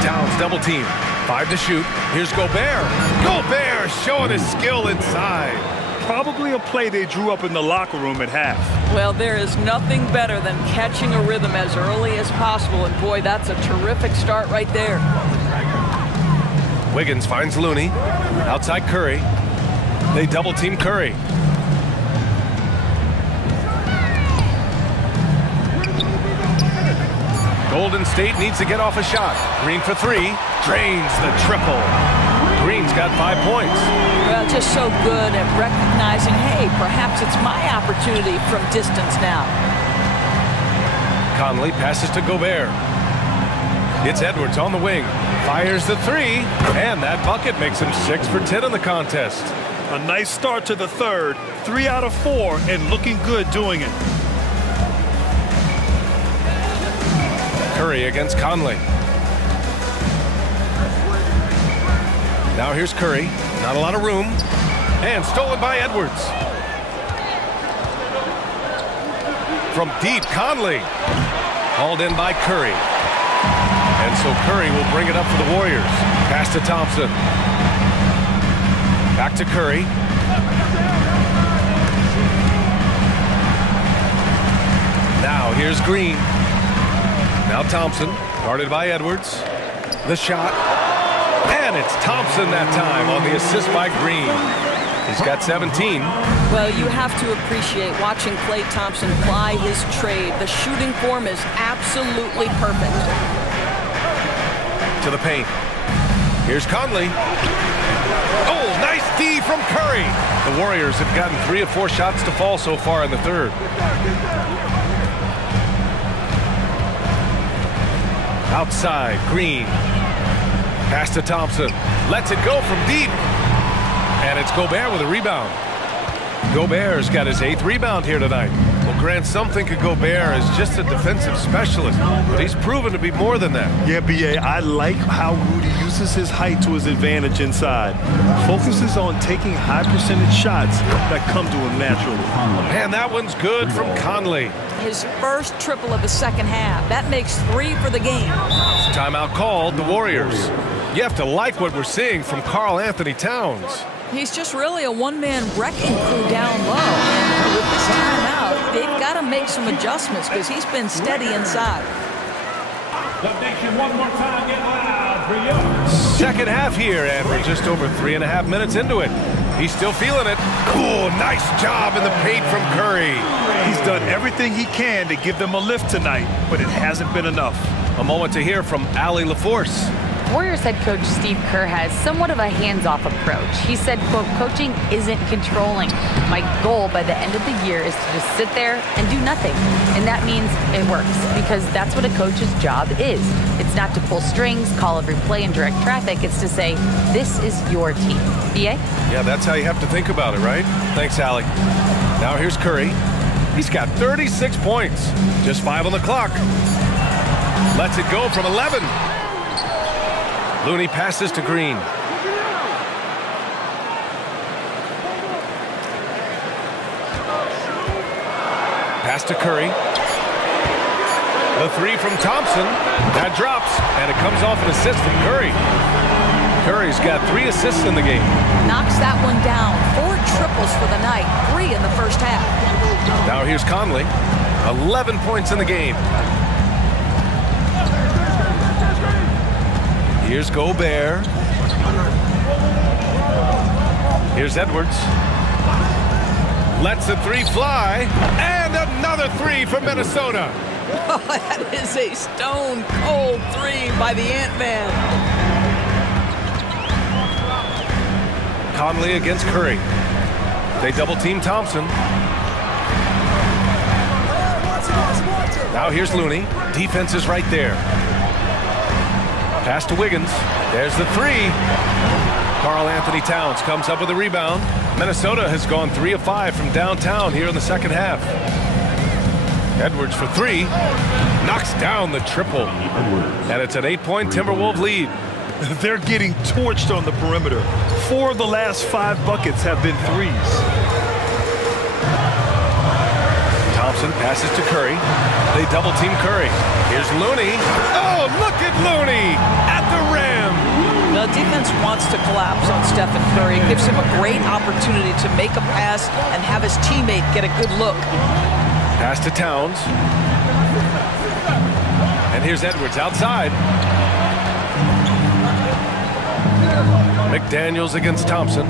Towns double team. 5 to shoot. Here's Gobert. Gobert showing his skill inside. Probably a play they drew up in the locker room at half. Well, there is nothing better than catching a rhythm as early as possible, and boy, that's a terrific start right there. Wiggins finds Looney. Outside Curry. They double team Curry. Golden State needs to get off a shot. Green for 3. Drains the triple. Green's got 5 points. Well, just so good at recognizing, hey, perhaps it's my opportunity from distance now. Conley passes to Gobert. It's Edwards on the wing. Fires the three, and that bucket makes him 6 for 10 in the contest. A nice start to the third. 3 out of 4, and looking good doing it. Curry against Conley. Now here's Curry. Not a lot of room. And stolen by Edwards. From deep, Conley. Hauled in by Curry. And so Curry will bring it up for the Warriors. Pass to Thompson. Back to Curry. Now here's Green. Now Thompson, guarded by Edwards. The shot. And it's Thompson that time on the assist by Green. He's got 17. Well, you have to appreciate watching Klay Thompson ply his trade. The shooting form is absolutely perfect. To the paint. Here's Conley. Oh, nice D from Curry. The Warriors have gotten 3 of 4 shots to fall so far in the third. Outside, Green. Pass to Thompson. Lets it go from deep. And it's Gobert with a rebound. Gobert's got his 8th rebound here tonight. Well, Grant, some think of Gobert as just a defensive specialist, but he's proven to be more than that. Yeah, B.A., I like how Rudy uses his height to his advantage inside. Focuses on taking high percentage shots that come to him naturally. Man, that one's good from Conley. His first triple of the second half. That makes 3 for the game. Timeout called, the Warriors. You have to like what we're seeing from Karl Anthony Towns. He's just really a one-man wrecking crew down low. And with this timeout, they've got to make some adjustments because he's been steady inside. One more time, get loud for you. Second half here, and we're just over 3.5 minutes into it. He's still feeling it. Cool, nice job in the paint from Curry. He's done everything he can to give them a lift tonight, but it hasn't been enough. A moment to hear from Allie LaForce. Warriors head coach Steve Kerr has somewhat of a hands-off approach. He said, quote, coaching isn't controlling. My goal by the end of the year is to just sit there and do nothing. And that means it works because that's what a coach's job is. It's not to pull strings, call every play, and direct traffic. It's to say, this is your team. B.A.? Yeah, that's how you have to think about it, right? Thanks, Allie. Now here's Curry. He's got 36 points. Just 5 on the clock. Lets it go from 11. Looney passes to Green. Pass to Curry. The 3 from Thompson. That drops, and it comes off an assist from Curry. Curry's got 3 assists in the game. Knocks that one down. 4 triples for the night. 3 in the first half. Now here's Conley. 11 points in the game. Here's Gobert. Here's Edwards. Lets the 3 fly. And another 3 from Minnesota. Oh, that is a stone-cold 3 by the Ant-Man. Conley against Curry. They double-team Thompson. Now here's Looney. Defense is right there. Pass to Wiggins. There's the 3. Karl Anthony Towns comes up with a rebound. Minnesota has gone 3 of 5 from downtown here in the second half. Edwards for 3. Knocks down the triple. And it's an 8-point Timberwolves lead. They're getting torched on the perimeter. 4 of the last 5 buckets have been threes. Thompson passes to Curry. They double-team Curry. Here's Looney. Oh, look at Looney at the rim. The defense wants to collapse on Stephen Curry. It gives him a great opportunity to make a pass and have his teammate get a good look. Pass to Towns. And here's Edwards outside. McDaniels against Thompson.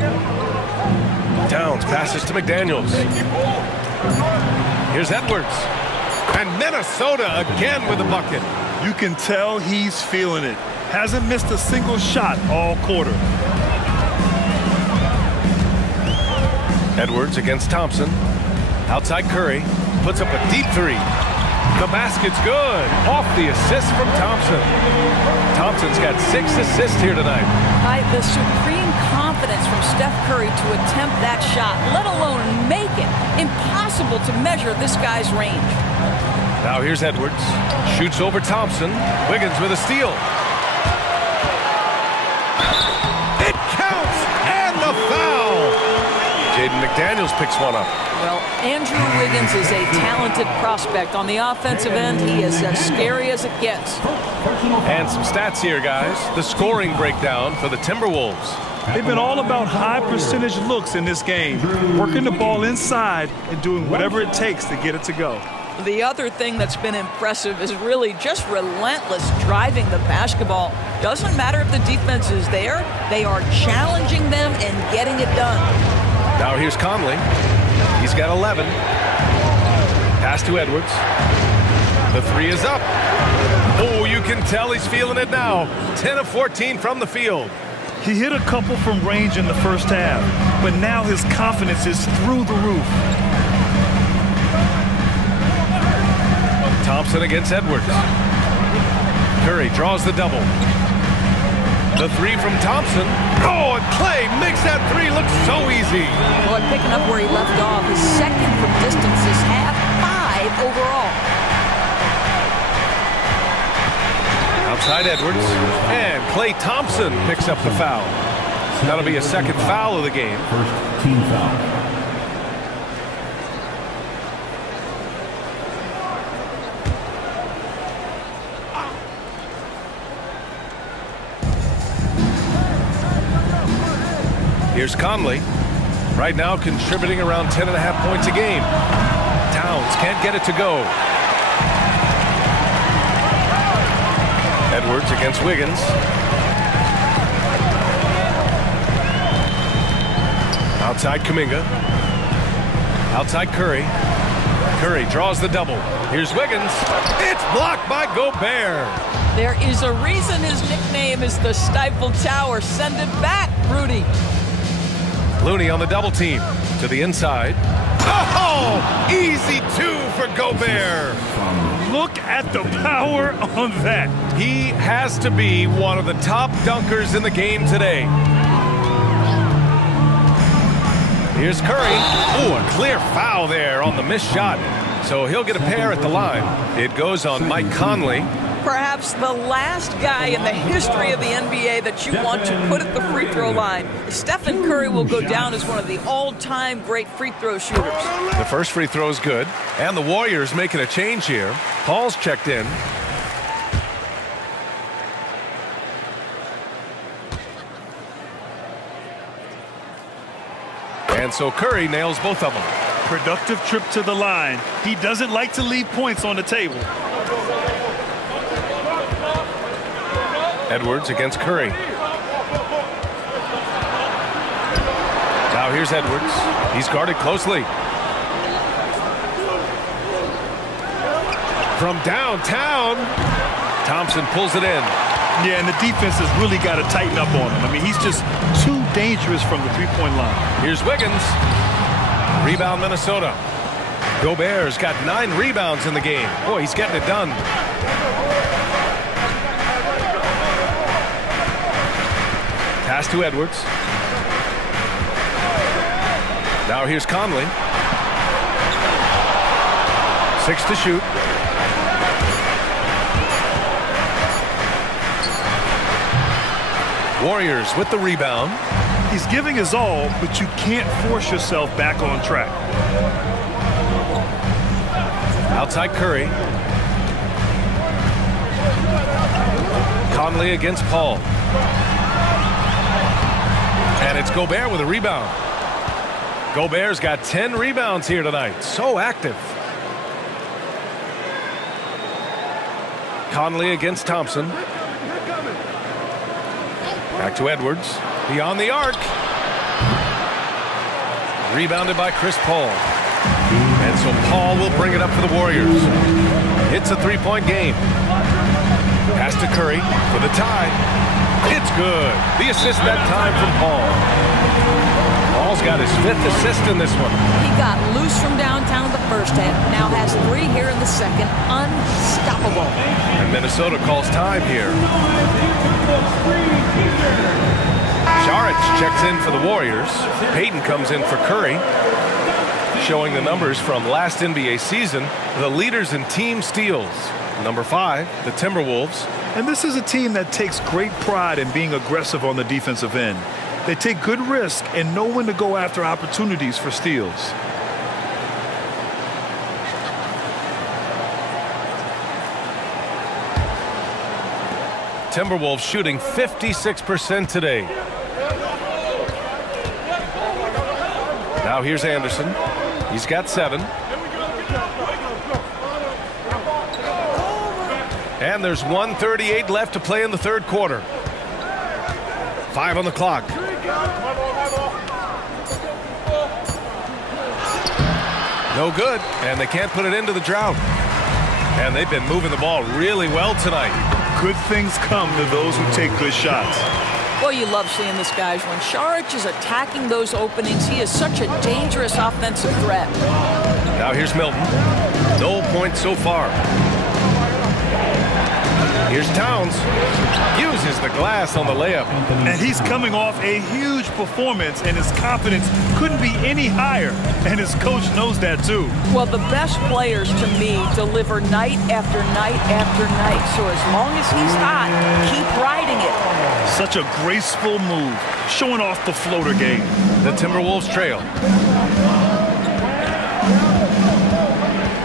Towns passes to McDaniels. Here's Edwards. And Minnesota again with a bucket. You can tell he's feeling it. Hasn't missed a single shot all quarter. Edwards against Thompson. Outside Curry. Puts up a deep 3. The basket's good. Off the assist from Thompson. Thompson's got 6 assists here tonight. The supreme confidence from Steph Curry to attempt that shot, let alone make it. Impossible to measure this guy's range. Now here's Edwards. Shoots over Thompson. Wiggins with a steal. It counts! And the foul! Jaden McDaniels picks one up. Well, Andrew Wiggins is a talented prospect. On the offensive end, he is as scary as it gets. And some stats here, guys. The scoring breakdown for the Timberwolves. They've been all about high percentage looks in this game, working the ball inside and doing whatever it takes to get it to go. The other thing that's been impressive is really just relentless driving the basketball. Doesn't matter if the defense is there, they are challenging them and getting it done. Now here's Conley. He's got 11. Pass to Edwards. The 3 is up. Oh, you can tell he's feeling it now. 10 of 14 from the field. He hit a couple from range in the first half, but now his confidence is through the roof. Thompson against Edwards. Curry draws the double. The 3 from Thompson. Oh, and Clay makes that 3 look so easy. Boy, picking up where he left off. His second from distance is half 5 overall. Outside Edwards. And Clay Thompson picks up the foul. That'll be a second foul of the game. First team foul. Here's Conley. Right now contributing around 10.5 points a game. Towns can't get it to go. Edwards against Wiggins. Outside Kuminga. Outside Curry. Curry draws the double. Here's Wiggins. It's blocked by Gobert. There is a reason his nickname is the Stifle Tower. Send it back, Rudy. Looney on the double team. To the inside. Oh! Easy 2 for Gobert. Look at the power on that. He has to be one of the top dunkers in the game today. Here's Curry. Ooh, a clear foul there on the missed shot. So he'll get a pair at the line. It goes on Mike Conley. Perhaps the last guy in the history of the NBA that you want to put at the free throw line. Stephen Curry will go down as one of the all-time great free throw shooters. The first free throw is good. And the Warriors making a change here. Paul's checked in. And so Curry nails both of them. Productive trip to the line. He doesn't like to leave points on the table. Edwards against Curry. Now here's Edwards. He's guarded closely. From downtown, Thompson pulls it in. Yeah, and the defense has really got to tighten up on him. I mean, he's just too dangerous from the three-point line. Here's Wiggins. Rebound Minnesota. Gobert's got 9 rebounds in the game. Boy, he's getting it done. Pass to Edwards. Now here's Conley. 6 to shoot. Warriors with the rebound. He's giving his all, but you can't force yourself back on track. Outside Curry. Conley against Paul. And it's Gobert with a rebound. Gobert's got 10 rebounds here tonight. So active. Conley against Thompson. Back to Edwards. Beyond the arc. Rebounded by Chris Paul. And so Paul will bring it up for the Warriors. It's a 3-point game. Pass to Curry for the tie. It's good. The assist that time from Paul. Paul Paul's got his 5th assist in this one. He got loose from downtown in the first half. Now has 3 here in the second. Unstoppable. And Minnesota calls time here. Šarić checks in for the Warriors. Payton comes in for Curry. Showing the numbers from last NBA season, the leaders in team steals. Number 5, the Timberwolves. And this is a team that takes great pride in being aggressive on the defensive end. They take good risk and know when to go after opportunities for steals. Timberwolves shooting 56% today. Now here's Anderson. He's got 7. And there's 1:38 left to play in the third quarter. 5 on the clock. No good, and they can't put it into the drought. And they've been moving the ball really well tonight. Good things come to those who take good shots. Well, you love seeing this, guys. When Šarić is attacking those openings, he is such a dangerous offensive threat. Now here's Milton. No points so far. Here's Towns. Uses the glass on the layup. And he's coming off a huge performance, and his confidence couldn't be any higher. And his coach knows that, too. Well, the best players, to me, deliver night after night after night. So as long as he's hot, keep riding it. Such a graceful move, showing off the floater game. The Timberwolves trail.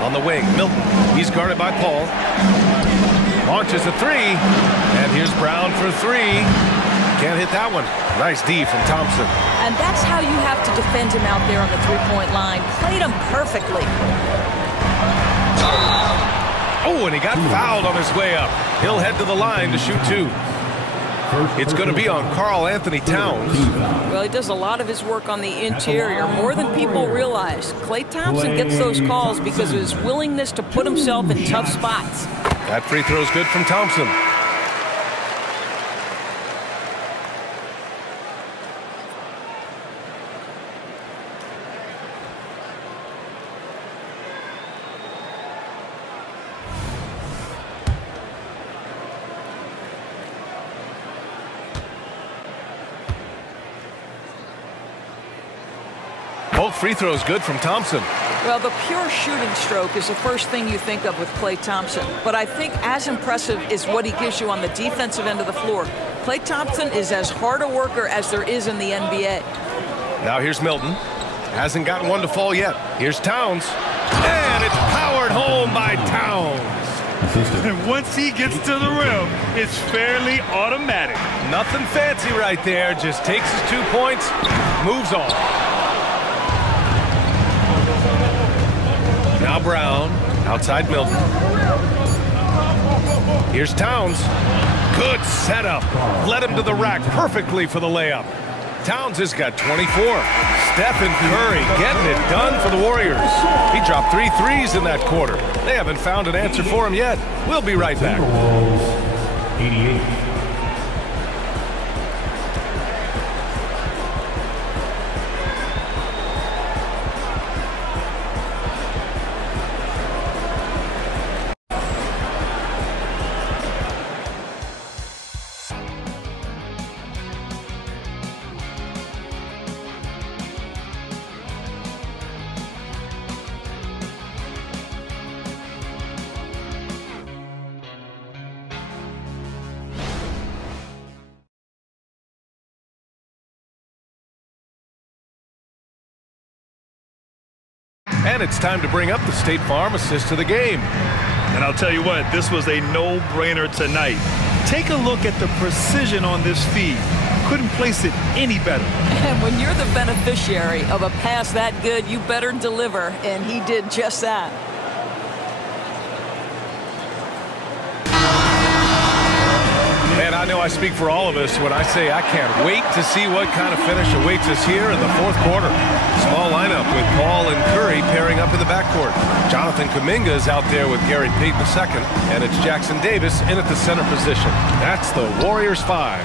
On the wing, Milton. He's guarded by Paul. Launches a 3, and here's Brown for 3. Can't hit that one. Nice D from Thompson. And that's how you have to defend him out there on the three-point line. Played him perfectly. Oh, and he got fouled on his way up. He'll head to the line to shoot 2. It's going to be on Karl-Anthony Towns. Well, he does a lot of his work on the interior, more than people realize. Klay Thompson gets those calls because of his willingness to put himself in tough spots. That free throw's good from Thompson. Both free throws good from Thompson. Well, the pure shooting stroke is the first thing you think of with Klay Thompson. But I think as impressive is what he gives you on the defensive end of the floor. Klay Thompson is as hard a worker as there is in the NBA. Now here's Milton. Hasn't gotten one to fall yet. Here's Towns. And it's powered home by Towns. And once he gets to the rim, it's fairly automatic. Nothing fancy right there. Just takes his 2 points, moves on. Now Brown, outside Milton. Here's Towns. Good setup. Led him to the rack perfectly for the layup. Towns has got 24. Stephen Curry getting it done for the Warriors. He dropped 3 threes in that quarter. They haven't found an answer for him yet. We'll be right back. 88. And it's time to bring up the State Farm assist to the game. And I'll tell you what, this was a no-brainer tonight. Take a look at the precision on this feed. Couldn't place it any better. And when you're the beneficiary of a pass that good, you better deliver, and he did just that. And I know I speak for all of us when I say I can't wait to see what kind of finish awaits us here in the fourth quarter. Small lineup with Paul and Curry pairing up in the backcourt. Jonathan Kuminga is out there with Gary Payton II, and it's Jackson Davis in at the center position. That's the Warriors 5.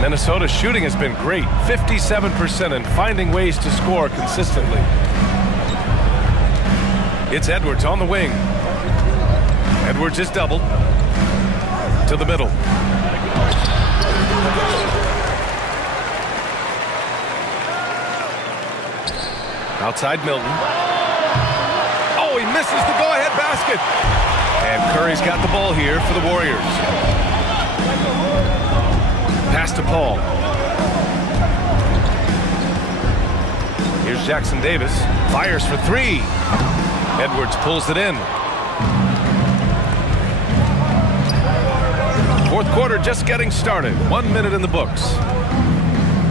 Minnesota's shooting has been great, 57%, and finding ways to score consistently. It's Edwards on the wing. Edwards is doubled. To the middle. Outside Milton. Oh, he misses the go-ahead basket. And Curry's got the ball here for the Warriors. Pass to Paul. Here's Jackson Davis. Fires for three. Edwards pulls it in. Fourth quarter just getting started. 1 minute in the books.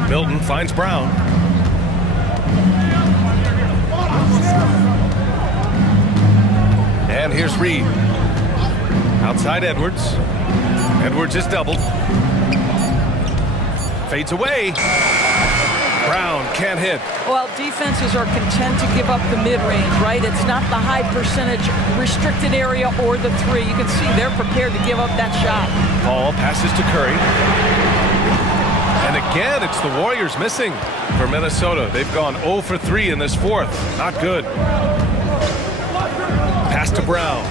Milton finds Brown. And here's Reed. Outside Edwards. Edwards is doubled. Fades away. Brown can't hit. Well, defenses are content to give up the mid-range, right? It's not the high percentage restricted area or the three. You can see they're prepared to give up that shot. Paul passes to Curry. And again, it's the Warriors missing for Minnesota. They've gone 0 for 3 in this fourth. Not good. Pass to Brown.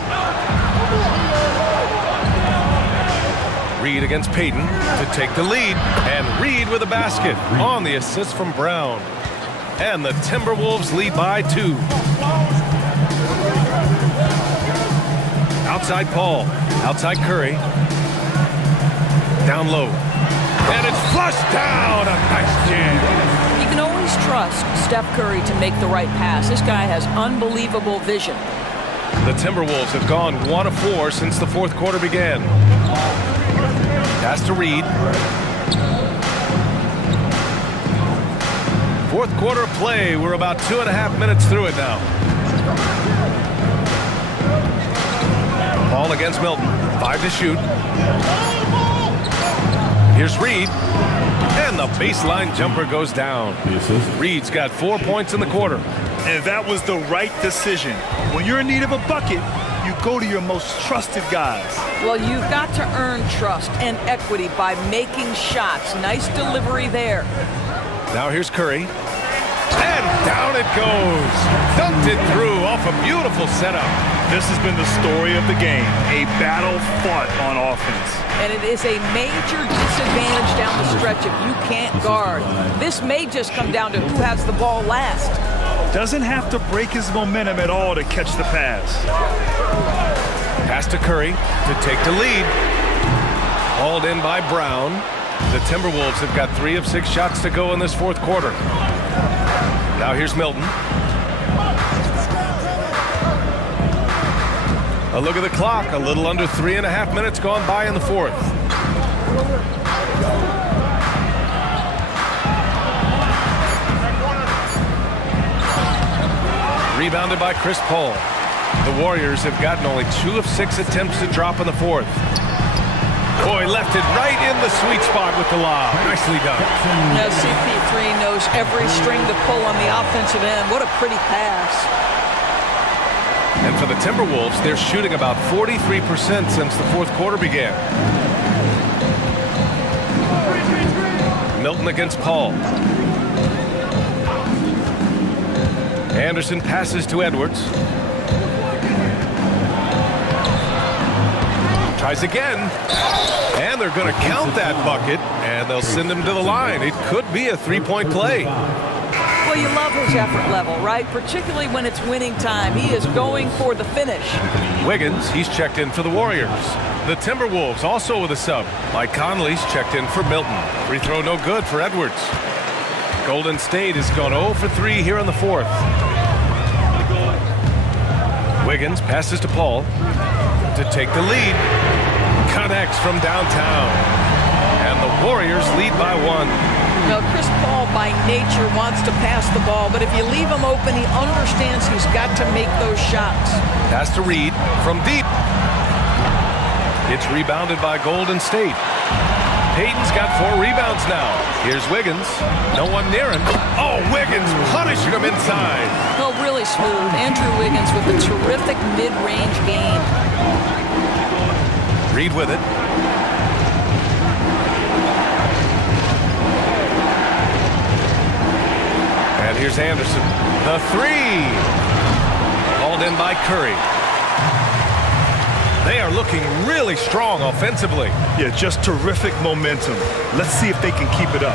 Reed against Payton to take the lead. And Reed with a basket on the assist from Brown. And the Timberwolves lead by 2. Outside Paul. Outside Curry. Down low. And it's flushed down. A nice jam. You can always trust Steph Curry to make the right pass. This guy has unbelievable vision. The Timberwolves have gone 1 of 4 since the fourth quarter began. Pass to Reed. Fourth quarter of play. We're about 2.5 minutes through it now. Paul against Milton. 5 to shoot. Here's Reed. And the baseline jumper goes down. Reed's got 4 points in the quarter. And that was the right decision. When you're in need of a bucket, you go to your most trusted guys. Well, you've got to earn trust and equity by making shots. Nice delivery there. Now here's Curry. And down it goes. Dunked it through off a beautiful setup. This has been the story of the game. A battle fought on offense. And it is a major disadvantage down the stretch if you can't guard. This may just come down to who has the ball last. Doesn't have to break his momentum at all to catch the pass. Pass to Curry to take the lead. Hauled in by Brown. The Timberwolves have got 3 of 6 shots to go in this fourth quarter. Now here's Milton. A look at the clock. A little under 3.5 minutes gone by in the fourth. Rebounded by Chris Paul. The Warriors have gotten only 2 of 6 attempts to drop in the fourth. Boy, left it right in the sweet spot with the lob. Nicely done. Now CP3 knows every string to pull on the offensive end. What a pretty pass. And for the Timberwolves, they're shooting about 43% since the fourth quarter began. Milton against Paul. Anderson passes to Edwards. Tries again. And they're going to count that bucket, and they'll send him to the line. It could be a 3-point play. Well, you love his effort level, right? Particularly when it's winning time. He is going for the finish. Wiggins, he's checked in for the Warriors. The Timberwolves also with a sub. Mike Conley's checked in for Milton. Free throw no good for Edwards. Golden State has gone 0 for 3 here in the fourth. Wiggins passes to Paul to take the lead. Connects from downtown. And the Warriors lead by 1. Now, Chris Paul by nature wants to pass the ball, but if you leave him open, he understands he's got to make those shots. Pass to Reed from deep. It's rebounded by Golden State. Payton's got 4 rebounds now. Here's Wiggins. No one near him. Oh, Wiggins punishing him inside. Oh, really smooth. Andrew Wiggins with a terrific mid-range game. Reed with it. Here's Anderson. The three. Hauled in by Curry. They are looking really strong offensively. Yeah, just terrific momentum. Let's see if they can keep it up.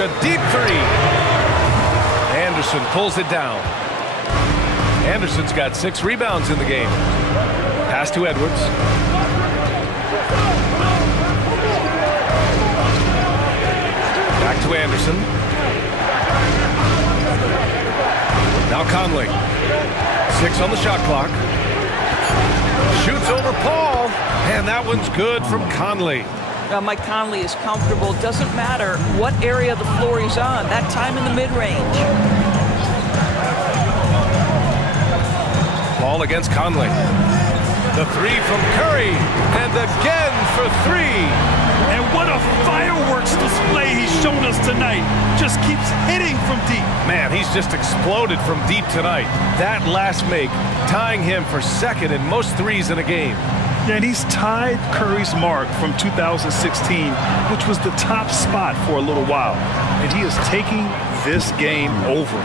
A deep three. Anderson pulls it down. Anderson's got 6 rebounds in the game. Pass to Edwards. Back to Anderson. Now Conley. 6 on the shot clock. Shoots over Paul. And that one's good from Conley. Mike Conley is comfortable. Doesn't matter what area of the floor he's on. That time in the mid-range. Ball against Conley. The three from Curry. And again for 3. And what a fireworks display he's shown us tonight. Just keeps hitting from deep. Man, he's just exploded from deep tonight. That last make, tying him for 2nd in most threes in a game. Yeah, and he's tied Curry's mark from 2016, which was the top spot for a little while. And he is taking this game over.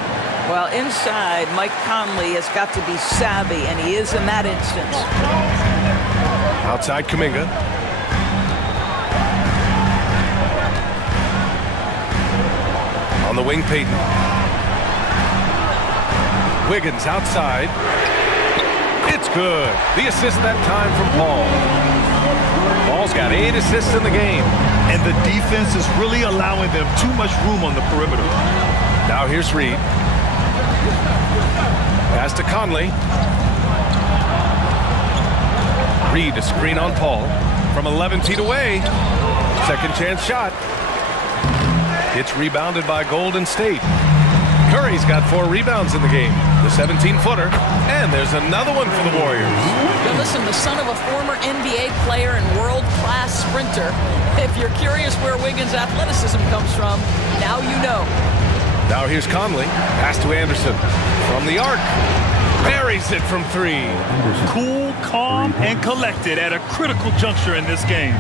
Well, inside, Mike Conley has got to be savvy, and he is in that instance. Outside Kuminga. On the wing, Payton. Wiggins outside. It's good. The assist that time from Paul. Paul's got 8 assists in the game. And the defense is really allowing them too much room on the perimeter. Now here's Reed. Pass to Conley. Reed, a screen on Paul. From 11 feet away. Second chance shot. It's rebounded by Golden State. Curry's got 4 rebounds in the game. The 17-footer. And there's another one for the Warriors. Now listen, the son of a former NBA player and world-class sprinter. If you're curious where Wiggins' athleticism comes from, now you know. Now here's Conley. Pass to Anderson. From the arc. Buries it from 3. Cool, calm, and collected at a critical juncture in this game.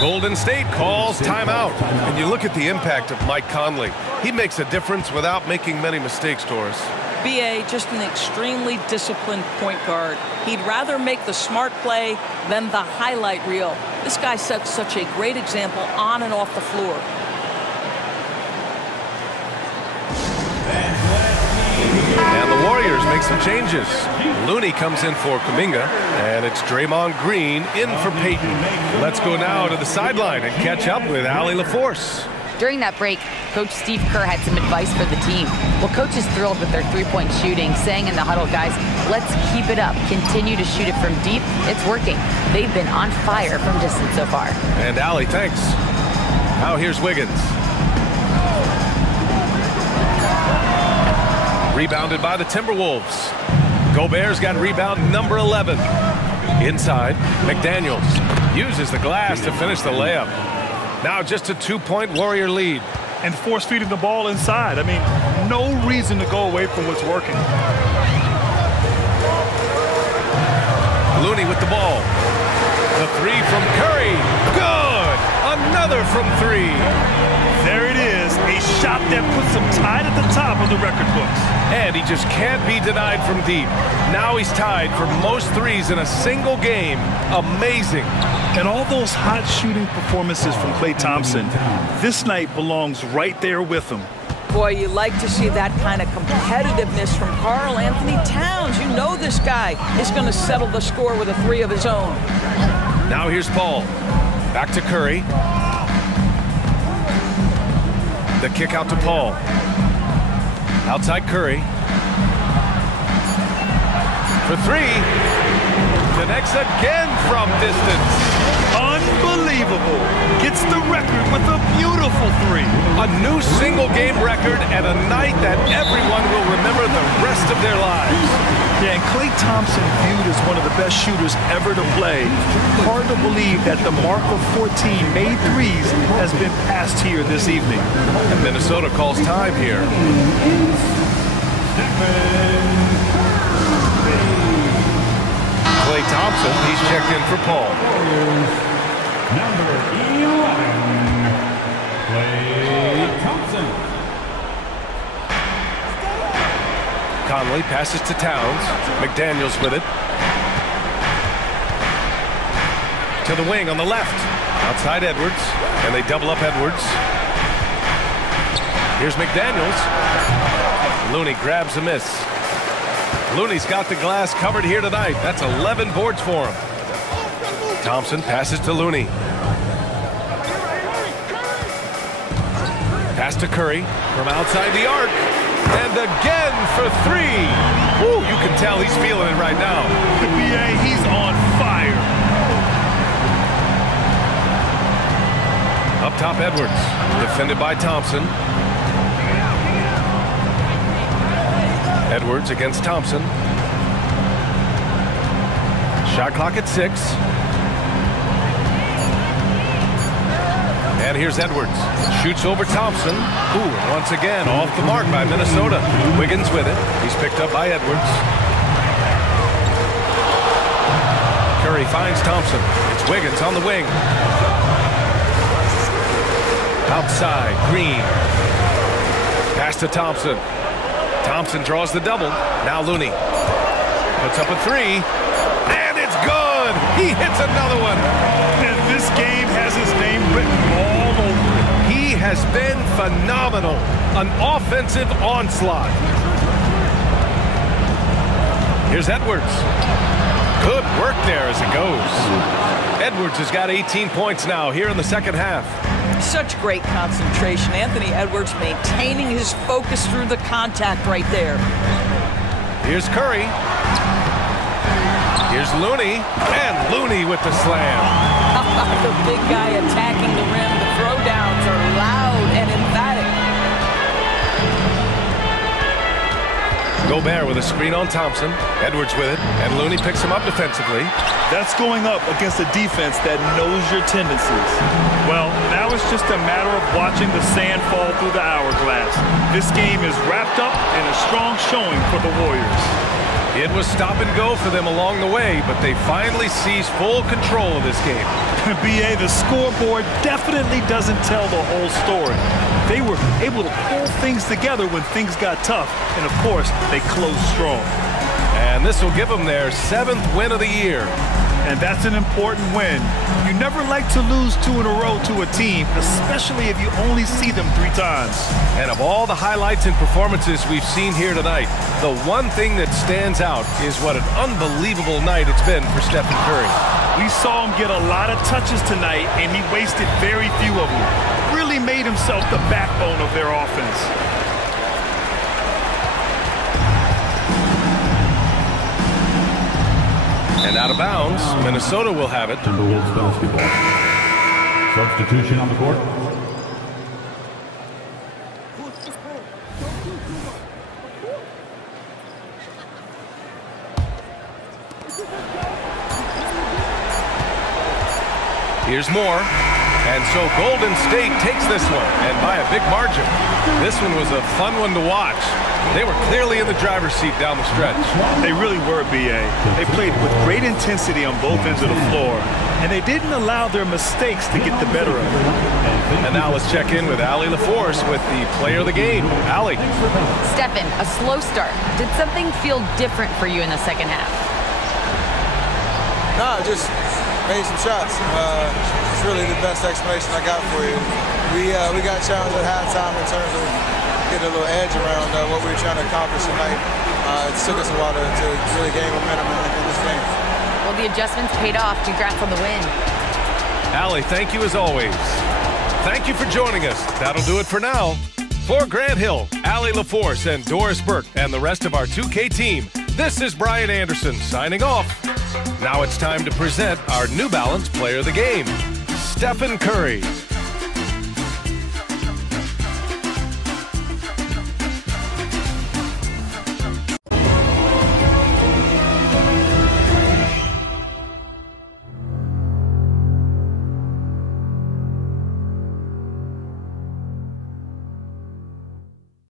Golden State calls timeout. And you look at the impact of Mike Conley. He makes a difference without making many mistakes, Doris. B.A., just an extremely disciplined point guard. He'd rather make the smart play than the highlight reel. This guy sets such a great example on and off the floor. And the Warriors make some changes. Looney comes in for Kuminga, and it's Draymond Green in for Payton. Let's go now to the sideline and catch up with Allie LaForce. During that break, Coach Steve Kerr had some advice for the team. Well, Coach is thrilled with their three-point shooting, saying in the huddle, guys, let's keep it up. Continue to shoot it from deep. It's working. They've been on fire from distance so far. And Allie, thanks. Now here's Wiggins. Rebounded by the Timberwolves. Gobert's got rebound number 11. Inside, McDaniels uses the glass to finish the layup. Now just a 2-point Warrior lead. And force feeding the ball inside. I mean, no reason to go away from what's working. Looney with the ball. The three from Curry. Good! Another from 3. There it is. A shot that puts him tied at the top of the record books. And he just can't be denied from deep. Now he's tied for most threes in a single game. Amazing. And all those hot shooting performances from Klay Thompson, this night belongs right there with him. Boy, you like to see that kind of competitiveness from Karl Anthony Towns. You know this guy is going to settle the score with a 3 of his own. Now here's Paul. Back to Curry. The kick out to Paul. Outside Curry. For 3. Connects again from distance. Unbelievable. Gets the record with a beautiful 3. A new single-game record and a night that everyone will remember the rest of their lives. Yeah, and Klay Thompson viewed as one of the best shooters ever to play. Hard to believe that the mark of 14 made threes has been passed here this evening. And Minnesota calls time here. Klay Thompson, he's checked in for Paul. Number 11. Klay Thompson. Conley passes to Towns. McDaniels with it. To the wing on the left. Outside Edwards. And they double up Edwards. Here's McDaniels. Looney grabs a miss. Looney's got the glass covered here tonight. That's 11 boards for him. Thompson passes to Looney. Pass to Curry from outside the arc. And again for three. Woo, you can tell he's feeling it right now. The BA, he's on fire. Up top, Edwards. Defended by Thompson. Edwards against Thompson. Shot clock at 6. And here's Edwards. Shoots over Thompson. Ooh, once again, off the mark by Minnesota. Wiggins with it. He's picked up by Edwards. Curry finds Thompson. It's Wiggins on the wing. Outside, Green. Pass to Thompson. Thompson draws the double. Now Looney. Puts up a three. And it's good! He hits another one. And this game has his name written all over it. He has been phenomenal. An offensive onslaught. Here's Edwards. Good work there as it goes. Edwards has got 18 points now here in the second half. Such great concentration. Anthony Edwards maintaining his focus through the contact right there. Here's Curry. Here's Looney. And Looney with the slam. The big guy attacking the rim. The throwdowns are loud and emphatic. Gobert with a screen on Thompson. Edwards with it. And Looney picks him up defensively. That's going up against a defense that knows your tendencies. Well, now it's just a matter of watching the sand fall through the hourglass. This game is wrapped up in a strong showing for the Warriors. It was stop and go for them along the way, but they finally seized full control of this game. BA, the scoreboard definitely doesn't tell the whole story. They were able to pull things together when things got tough, and of course, they closed strong. And this will give them their 7th win of the year. And that's an important win. You never like to lose 2 in a row to a team, especially if you only see them 3 times. And of all the highlights and performances we've seen here tonight, the one thing that stands out is what an unbelievable night it's been for Stephen Curry. We saw him get a lot of touches tonight, and he wasted very few of them. Really made himself the backbone of their offense. And out of bounds, Minnesota will have it. Timberwolves basketball. Substitution on the court. Here's more. And so Golden State takes this one, and by a big margin. This one was a fun one to watch. They were clearly in the driver's seat down the stretch. They really were, BA. They played with great intensity on both ends of the floor, and they didn't allow their mistakes to get the better of them. And now let's check in with Allie LaForce with the player of the game. Allie. Stephen, a slow start. Did something feel different for you in the second half? No, just made some shots. It's really the best explanation I got for you. We got challenged at halftime in terms of getting a little edge around what we were trying to accomplish tonight. It took us a while to really gain momentum in this game. Well, the adjustments paid off. Congrats on the win. Allie, thank you as always. Thank you for joining us. That'll do it for now. For Grant Hill, Allie LaForce, and Doris Burke, and the rest of our 2K team, this is Brian Anderson signing off. Now it's time to present our New Balance Player of the Game, Stephen Curry.